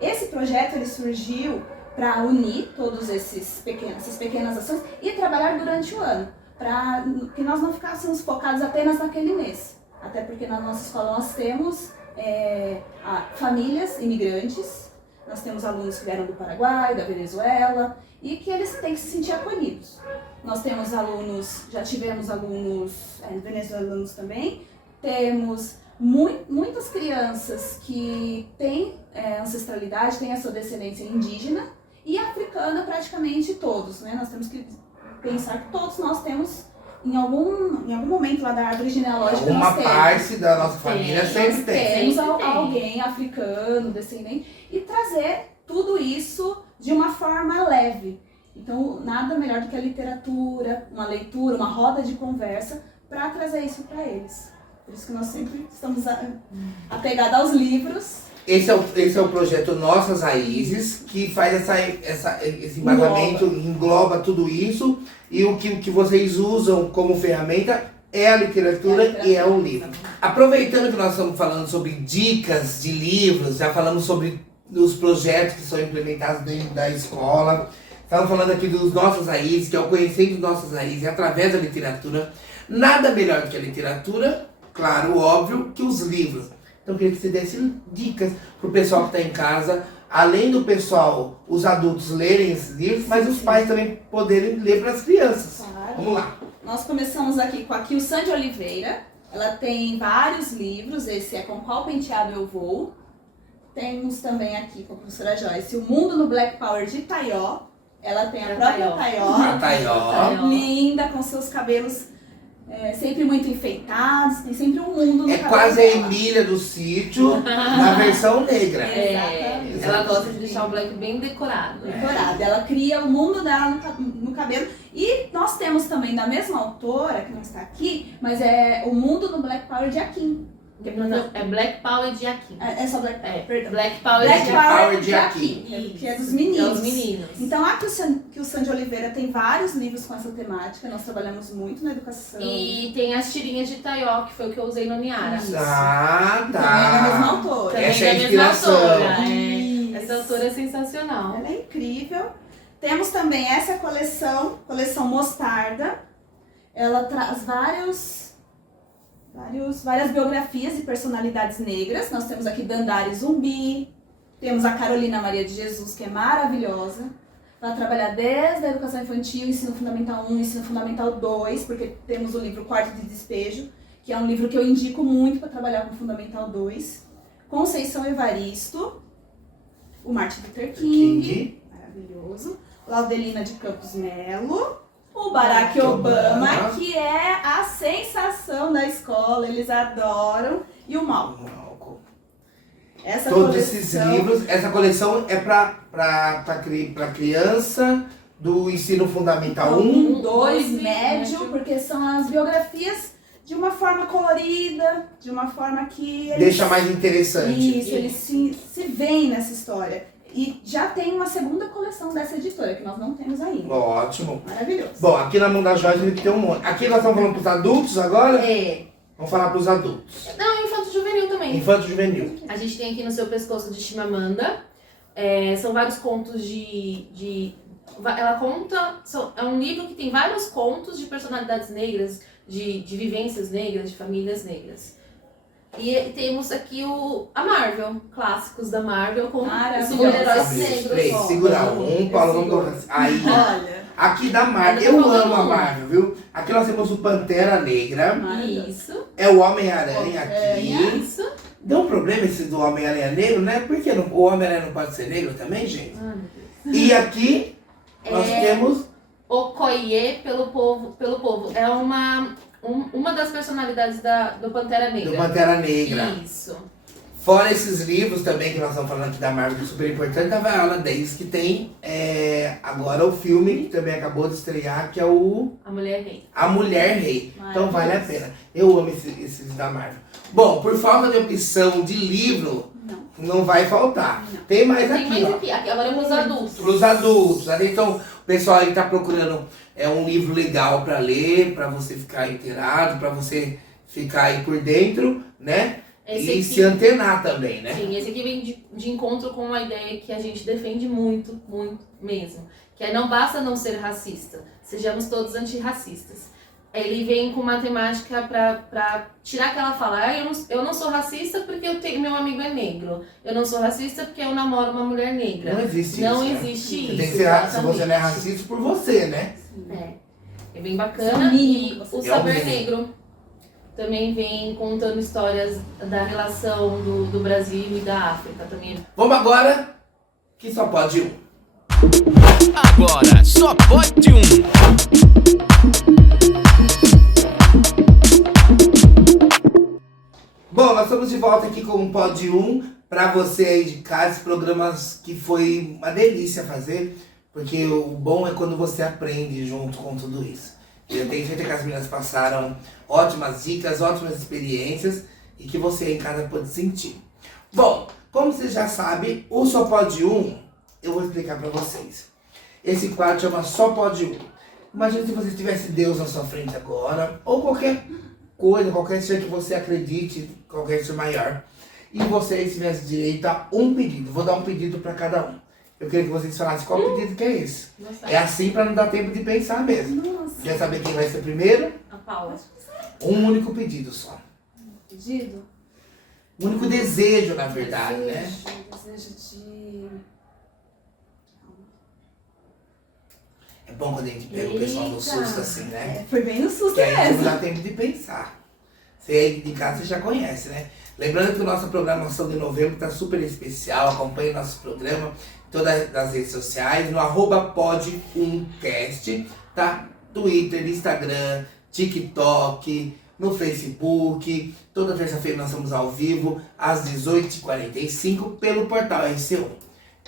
Esse projeto ele surgiu para unir todas essas pequenas ações e trabalhar durante o ano, para que nós não ficássemos focados apenas naquele mês. Até porque na nossa escola nós temos famílias imigrantes, nós temos alunos que vieram do Paraguai, da Venezuela, e que eles têm que se sentir acolhidos. Nós temos alunos, já tivemos alunos venezuelanos também, temos muitas crianças que têm ancestralidade, têm a sua descendência indígena, e africana praticamente todos, né? Nós temos que pensar que todos nós temos, em algum momento lá da árvore genealógica, uma parte da nossa família sempre tem. Temos alguém africano, descendente, e trazer tudo isso de uma forma leve. Então, nada melhor do que a literatura, uma leitura, uma roda de conversa, para trazer isso para eles. Por isso que nós sempre estamos apegados aos livros. Esse é o projeto Nossas Raízes, que faz esse embasamento, engloba tudo isso, e o que vocês usam como ferramenta é a literatura e é o livro. Aproveitando que nós estamos falando sobre dicas de livros, já falamos sobre os projetos que são implementados dentro da escola, estamos falando aqui dos Nossas Raízes, que é o conhecendo Nossas Raízes através da literatura. Nada melhor do que a literatura, claro, óbvio, que os livros. Então eu queria que você desse dicas pro pessoal que tá em casa, além do pessoal, os adultos lerem esses livros, mas os pais também poderem ler para as crianças. Claro. Vamos lá. Nós começamos aqui com a Kilsan de Oliveira. Ela tem vários livros, esse é Com Qual Penteado Eu Vou. Temos também aqui com a professora Joyce, O Mundo no Black Power de Taió. Ela tem a própria Taió. A Taió. Linda, com seus cabelos sempre muito enfeitados, tem sempre um mundo no É cabelo quase a dela. Emília do sítio, na versão negra. Exatamente. Ela gosta de deixar o black bem decorado. Decorada. Ela cria o mundo dela no cabelo. E nós temos também da mesma autora, que não está aqui, mas é O Mundo no Black Power de Akin. Não, é Black Power de Akin. É só Black Power, perdão. Black Power Black de Power Power de de Akin. Akin, que é dos meninos. É os meninos. Então a Kilsan de Oliveira tem vários livros com essa temática, nós trabalhamos muito na educação. E tem as tirinhas de Taió, que foi o que eu usei no Niara. Isso. Ah, Também é da mesma tá. autora. Também Essa é a da mesma inspiração. autora, Isso. Essa autora é sensacional. Ela é incrível. Temos também essa coleção Mostarda. Ela traz várias biografias e personalidades negras. Nós temos aqui Dandara Zumbi, temos a Carolina Maria de Jesus, que é maravilhosa. Ela trabalha desde a educação infantil, ensino fundamental 1, ensino fundamental 2, porque temos o livro Quarto de Despejo, que é um livro que eu indico muito para trabalhar com fundamental 2. Conceição Evaristo, o Martin Luther King, maravilhoso. Laudelina de Campos Melo, o Barack Obama, que é a sensação da escola, eles adoram, e o Malcolm. Essa Todos coleção, esses livros, essa coleção é para criança do ensino fundamental 1. 2, médio, porque são as biografias de uma forma colorida, de uma forma que eles, Deixa mais interessante. Isso, eles se veem nessa história. E já tem uma segunda coleção dessa editora, que nós não temos ainda. Ótimo. Maravilhoso. Bom, aqui na Mão da Joyce a gente tem um monte. Aqui nós estamos falando para os adultos agora? Vamos falar para os adultos. Não, infanto juvenil também. Infanto juvenil. A gente tem aqui no Seu Pescoço de Chimamanda. São vários contos ela conta... É um livro que tem vários contos de personalidades negras, de vivências negras, de famílias negras. E temos aqui a Marvel, clássicos da Marvel com os super-heróis negros. Segura um, Paulo, vamos aí. Olha, Aqui da Marvel, eu amo a Marvel, viu? Aqui nós temos o Pantera Negra, Isso, é o Homem-Aranha aqui. isso. Deu um problema esse do Homem-Aranha negro, né? Por que o Homem-Aranha não pode ser negro também, gente? Ai, meu Deus. E aqui nós temos... Okoye pelo povo. É uma das personalidades do Pantera Negra. Do Pantera Negra. Isso. Fora esses livros também que nós estamos falando aqui da Marvel, que é super importante, da Viola Davis, que tem agora o filme que também acabou de estrear, que é o A Mulher Rei. A Mulher Rei. Então vale a pena. Eu amo esses da Marvel. Bom, por falta de opção de livro, não vai faltar. Não. Tem mais Tem aqui, mais ó. aqui. Agora é pros adultos. Para os adultos. Então, o pessoal aí tá procurando um livro legal para ler, para você ficar inteirado, para você ficar aí por dentro, né? Esse E aqui- se antenar também, né? Sim, esse aqui vem de encontro com uma ideia que a gente defende muito, muito mesmo. Que é não basta não ser racista, sejamos todos antirracistas. Ele vem com uma temática pra tirar aquela fala, eu não sou racista porque meu amigo é negro. Eu não sou racista porque eu namoro uma mulher negra. Não existe Não isso. né? existe Você isso. tem que ser racista, se exatamente. você não é racista, por você, né? É bem bacana. Isso é o mínimo E que você o É o Saber mínimo. Negro também vem contando histórias da relação do Brasil e da África também. Vamos agora, que só pode um. Agora só pode um. Bom, nós estamos de volta aqui com um Pod 1 para você aí de casa, esse programas que foi uma delícia fazer, porque o bom é quando você aprende junto com tudo isso. Eu tenho certeza que as meninas passaram ótimas dicas, ótimas experiências e que você aí em casa pode sentir. Bom, como você já sabe, o Só Pode 1, eu vou explicar para vocês. Esse quadro chama Só Pode 1. Imagina se você tivesse Deus na sua frente agora, ou qualquer coisa, qualquer ser que você acredite, qualquer ser maior, e vocês tivessem direito a um pedido. Vou dar um pedido para cada um. Eu queria que vocês falassem qual pedido que é esse. Nossa, É assim para não dar tempo de pensar mesmo. Nossa, Quer saber quem vai ser primeiro? a Paula. Um único pedido só. pedido? O único desejo, na verdade, né? Desejo de... É bom quando a gente pega o pessoal no susto assim, né? Foi bem no susto Que aí a gente não mesmo. dá tempo de pensar. Você aí de casa, você já conhece, né? Lembrando que a nossa programação de novembro está super especial. Acompanhe nosso programa em todas as redes sociais, no @pod1cast, tá? Twitter, Instagram, TikTok, no Facebook. Toda terça-feira nós estamos ao vivo, às 18h45, pelo portal RC1.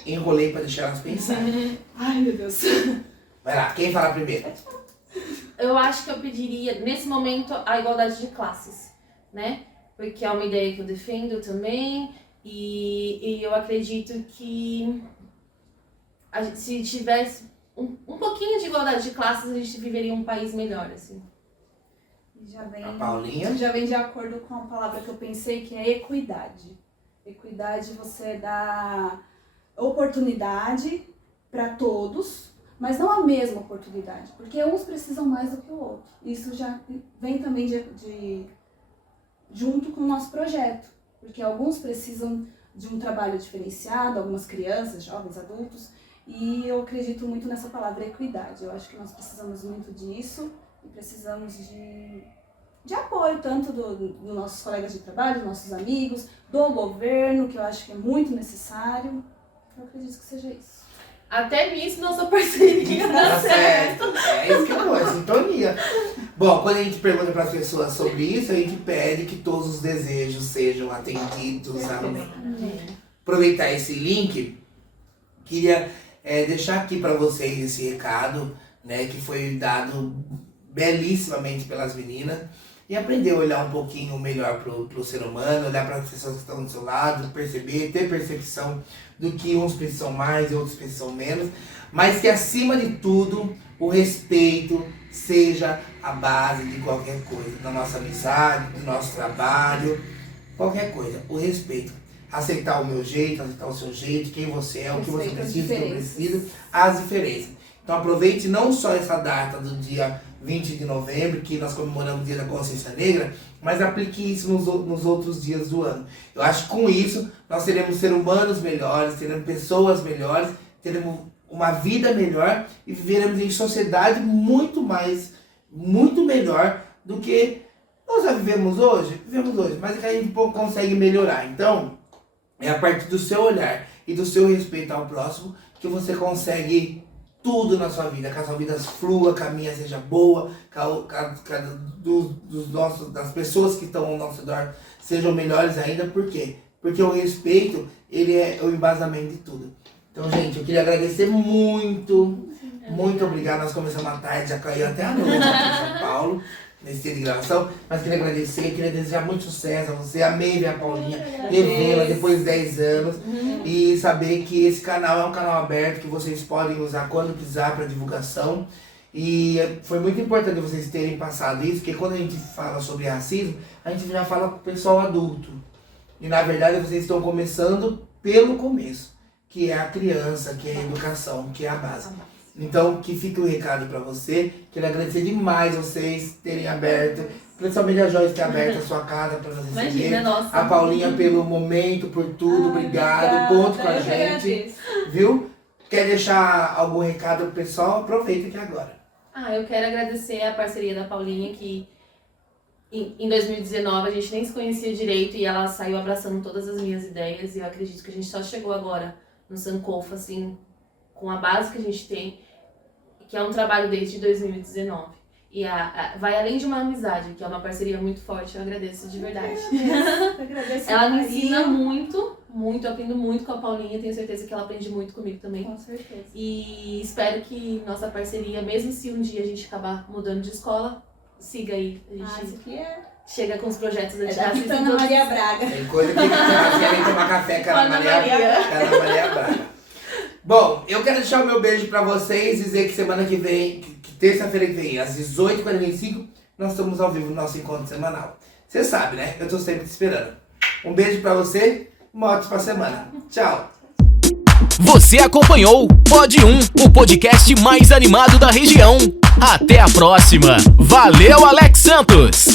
Enrolei para deixar elas pensarem. Ai, meu Deus. Vai lá, quem fala primeiro? Eu acho que eu pediria, nesse momento, a igualdade de classes, né? Porque é uma ideia que eu defendo também, e eu acredito que se tivesse um pouquinho de igualdade de classes, a gente viveria um país melhor, assim. A Paulinha? Já vem de acordo com a palavra que eu pensei, que é equidade. Equidade, você dá oportunidade para todos, mas não a mesma oportunidade, porque uns precisam mais do que o outro. Isso já vem também junto com o nosso projeto, porque alguns precisam de um trabalho diferenciado, algumas crianças, jovens, adultos, e eu acredito muito nessa palavra equidade. Eu acho que nós precisamos muito disso e precisamos de apoio, tanto dos nossos colegas de trabalho, dos nossos amigos, do governo, que eu acho que é muito necessário. Eu acredito que seja isso. Até nisso nossa parceria dá certo. É isso que eu gosto, sintonia. Bom, quando a gente pergunta para as pessoas sobre isso, a gente pede que todos os desejos sejam atendidos. Amém. Aproveitar esse link, queria deixar aqui para vocês esse recado, né, que foi dado belíssimamente pelas meninas, e aprender a olhar um pouquinho melhor pro ser humano, olhar para as pessoas que estão do seu lado, perceber, ter percepção do que uns precisam mais e outros precisam menos, mas que acima de tudo o respeito seja a base de qualquer coisa, da nossa amizade, do nosso trabalho, qualquer coisa, o respeito. Aceitar o meu jeito, aceitar o seu jeito, quem você é, o que você precisa, o que eu preciso, as diferenças. Então aproveite não só essa data do dia 20 de novembro, que nós comemoramos o Dia da Consciência Negra, mas aplique isso nos outros dias do ano. Eu acho que com isso nós teremos seres humanos melhores, teremos pessoas melhores, teremos uma vida melhor e viveremos em sociedade muito melhor do que nós já vivemos hoje, mas que a gente consegue melhorar. Então, é a partir do seu olhar e do seu respeito ao próximo que você consegue tudo na sua vida, que a sua vida flua, que a minha seja boa, que das pessoas que estão ao nosso redor sejam melhores ainda. Por quê? Porque o respeito, ele é o embasamento de tudo. Então, gente, eu queria agradecer muito obrigado. Nós começamos à tarde, já caiu até a noite aqui em São Paulo, nesse dia de gravação, mas queria agradecer, queria desejar muito sucesso a você. Amei ver a Paulinha, revê-la depois de 10 anos e saber que esse canal é um canal aberto, que vocês podem usar quando precisar para divulgação. E foi muito importante vocês terem passado isso, porque quando a gente fala sobre racismo, a gente já fala com o pessoal adulto. E na verdade vocês estão começando pelo começo, que é a criança, que é a educação, que é a base. Então, que fique o recado para você. Quero agradecer demais vocês terem aberto, principalmente a Joyce ter aberto a sua casa para nos receber. Imagina, nossa. A Paulinha pelo momento, por tudo, obrigado. Conto com a gente, viu? Quer deixar algum recado pro pessoal? Aproveita aqui agora. Eu quero agradecer a parceria da Paulinha, que em 2019 a gente nem se conhecia direito e ela saiu abraçando todas as minhas ideias, e eu acredito que a gente só chegou agora no Sankofa, assim, com a base que a gente tem, que é um trabalho desde 2019. E vai além de uma amizade, que é uma parceria muito forte. Eu agradeço de verdade. Eu agradeço. Ela me ensina muito, eu aprendo muito com a Paulinha. Tenho certeza que ela aprende muito comigo também. Com certeza. E espero que nossa parceria, mesmo se um dia a gente acabar mudando de escola, siga aí. A gente isso aqui chega com os projetos da antirracistas. Ana Maria Braga. Tem coisa que vocês querem tomar café com a Ana Maria Braga. Bom, eu quero deixar o meu beijo pra vocês, dizer que semana que vem, que terça-feira que vem, às 18h45, nós estamos ao vivo no nosso encontro semanal. Você sabe, né? Eu tô sempre te esperando. Um beijo pra você, uma ótima semana. Tchau! Você acompanhou Pod 1, o podcast mais animado da região. Até a próxima. Valeu, Alex Santos!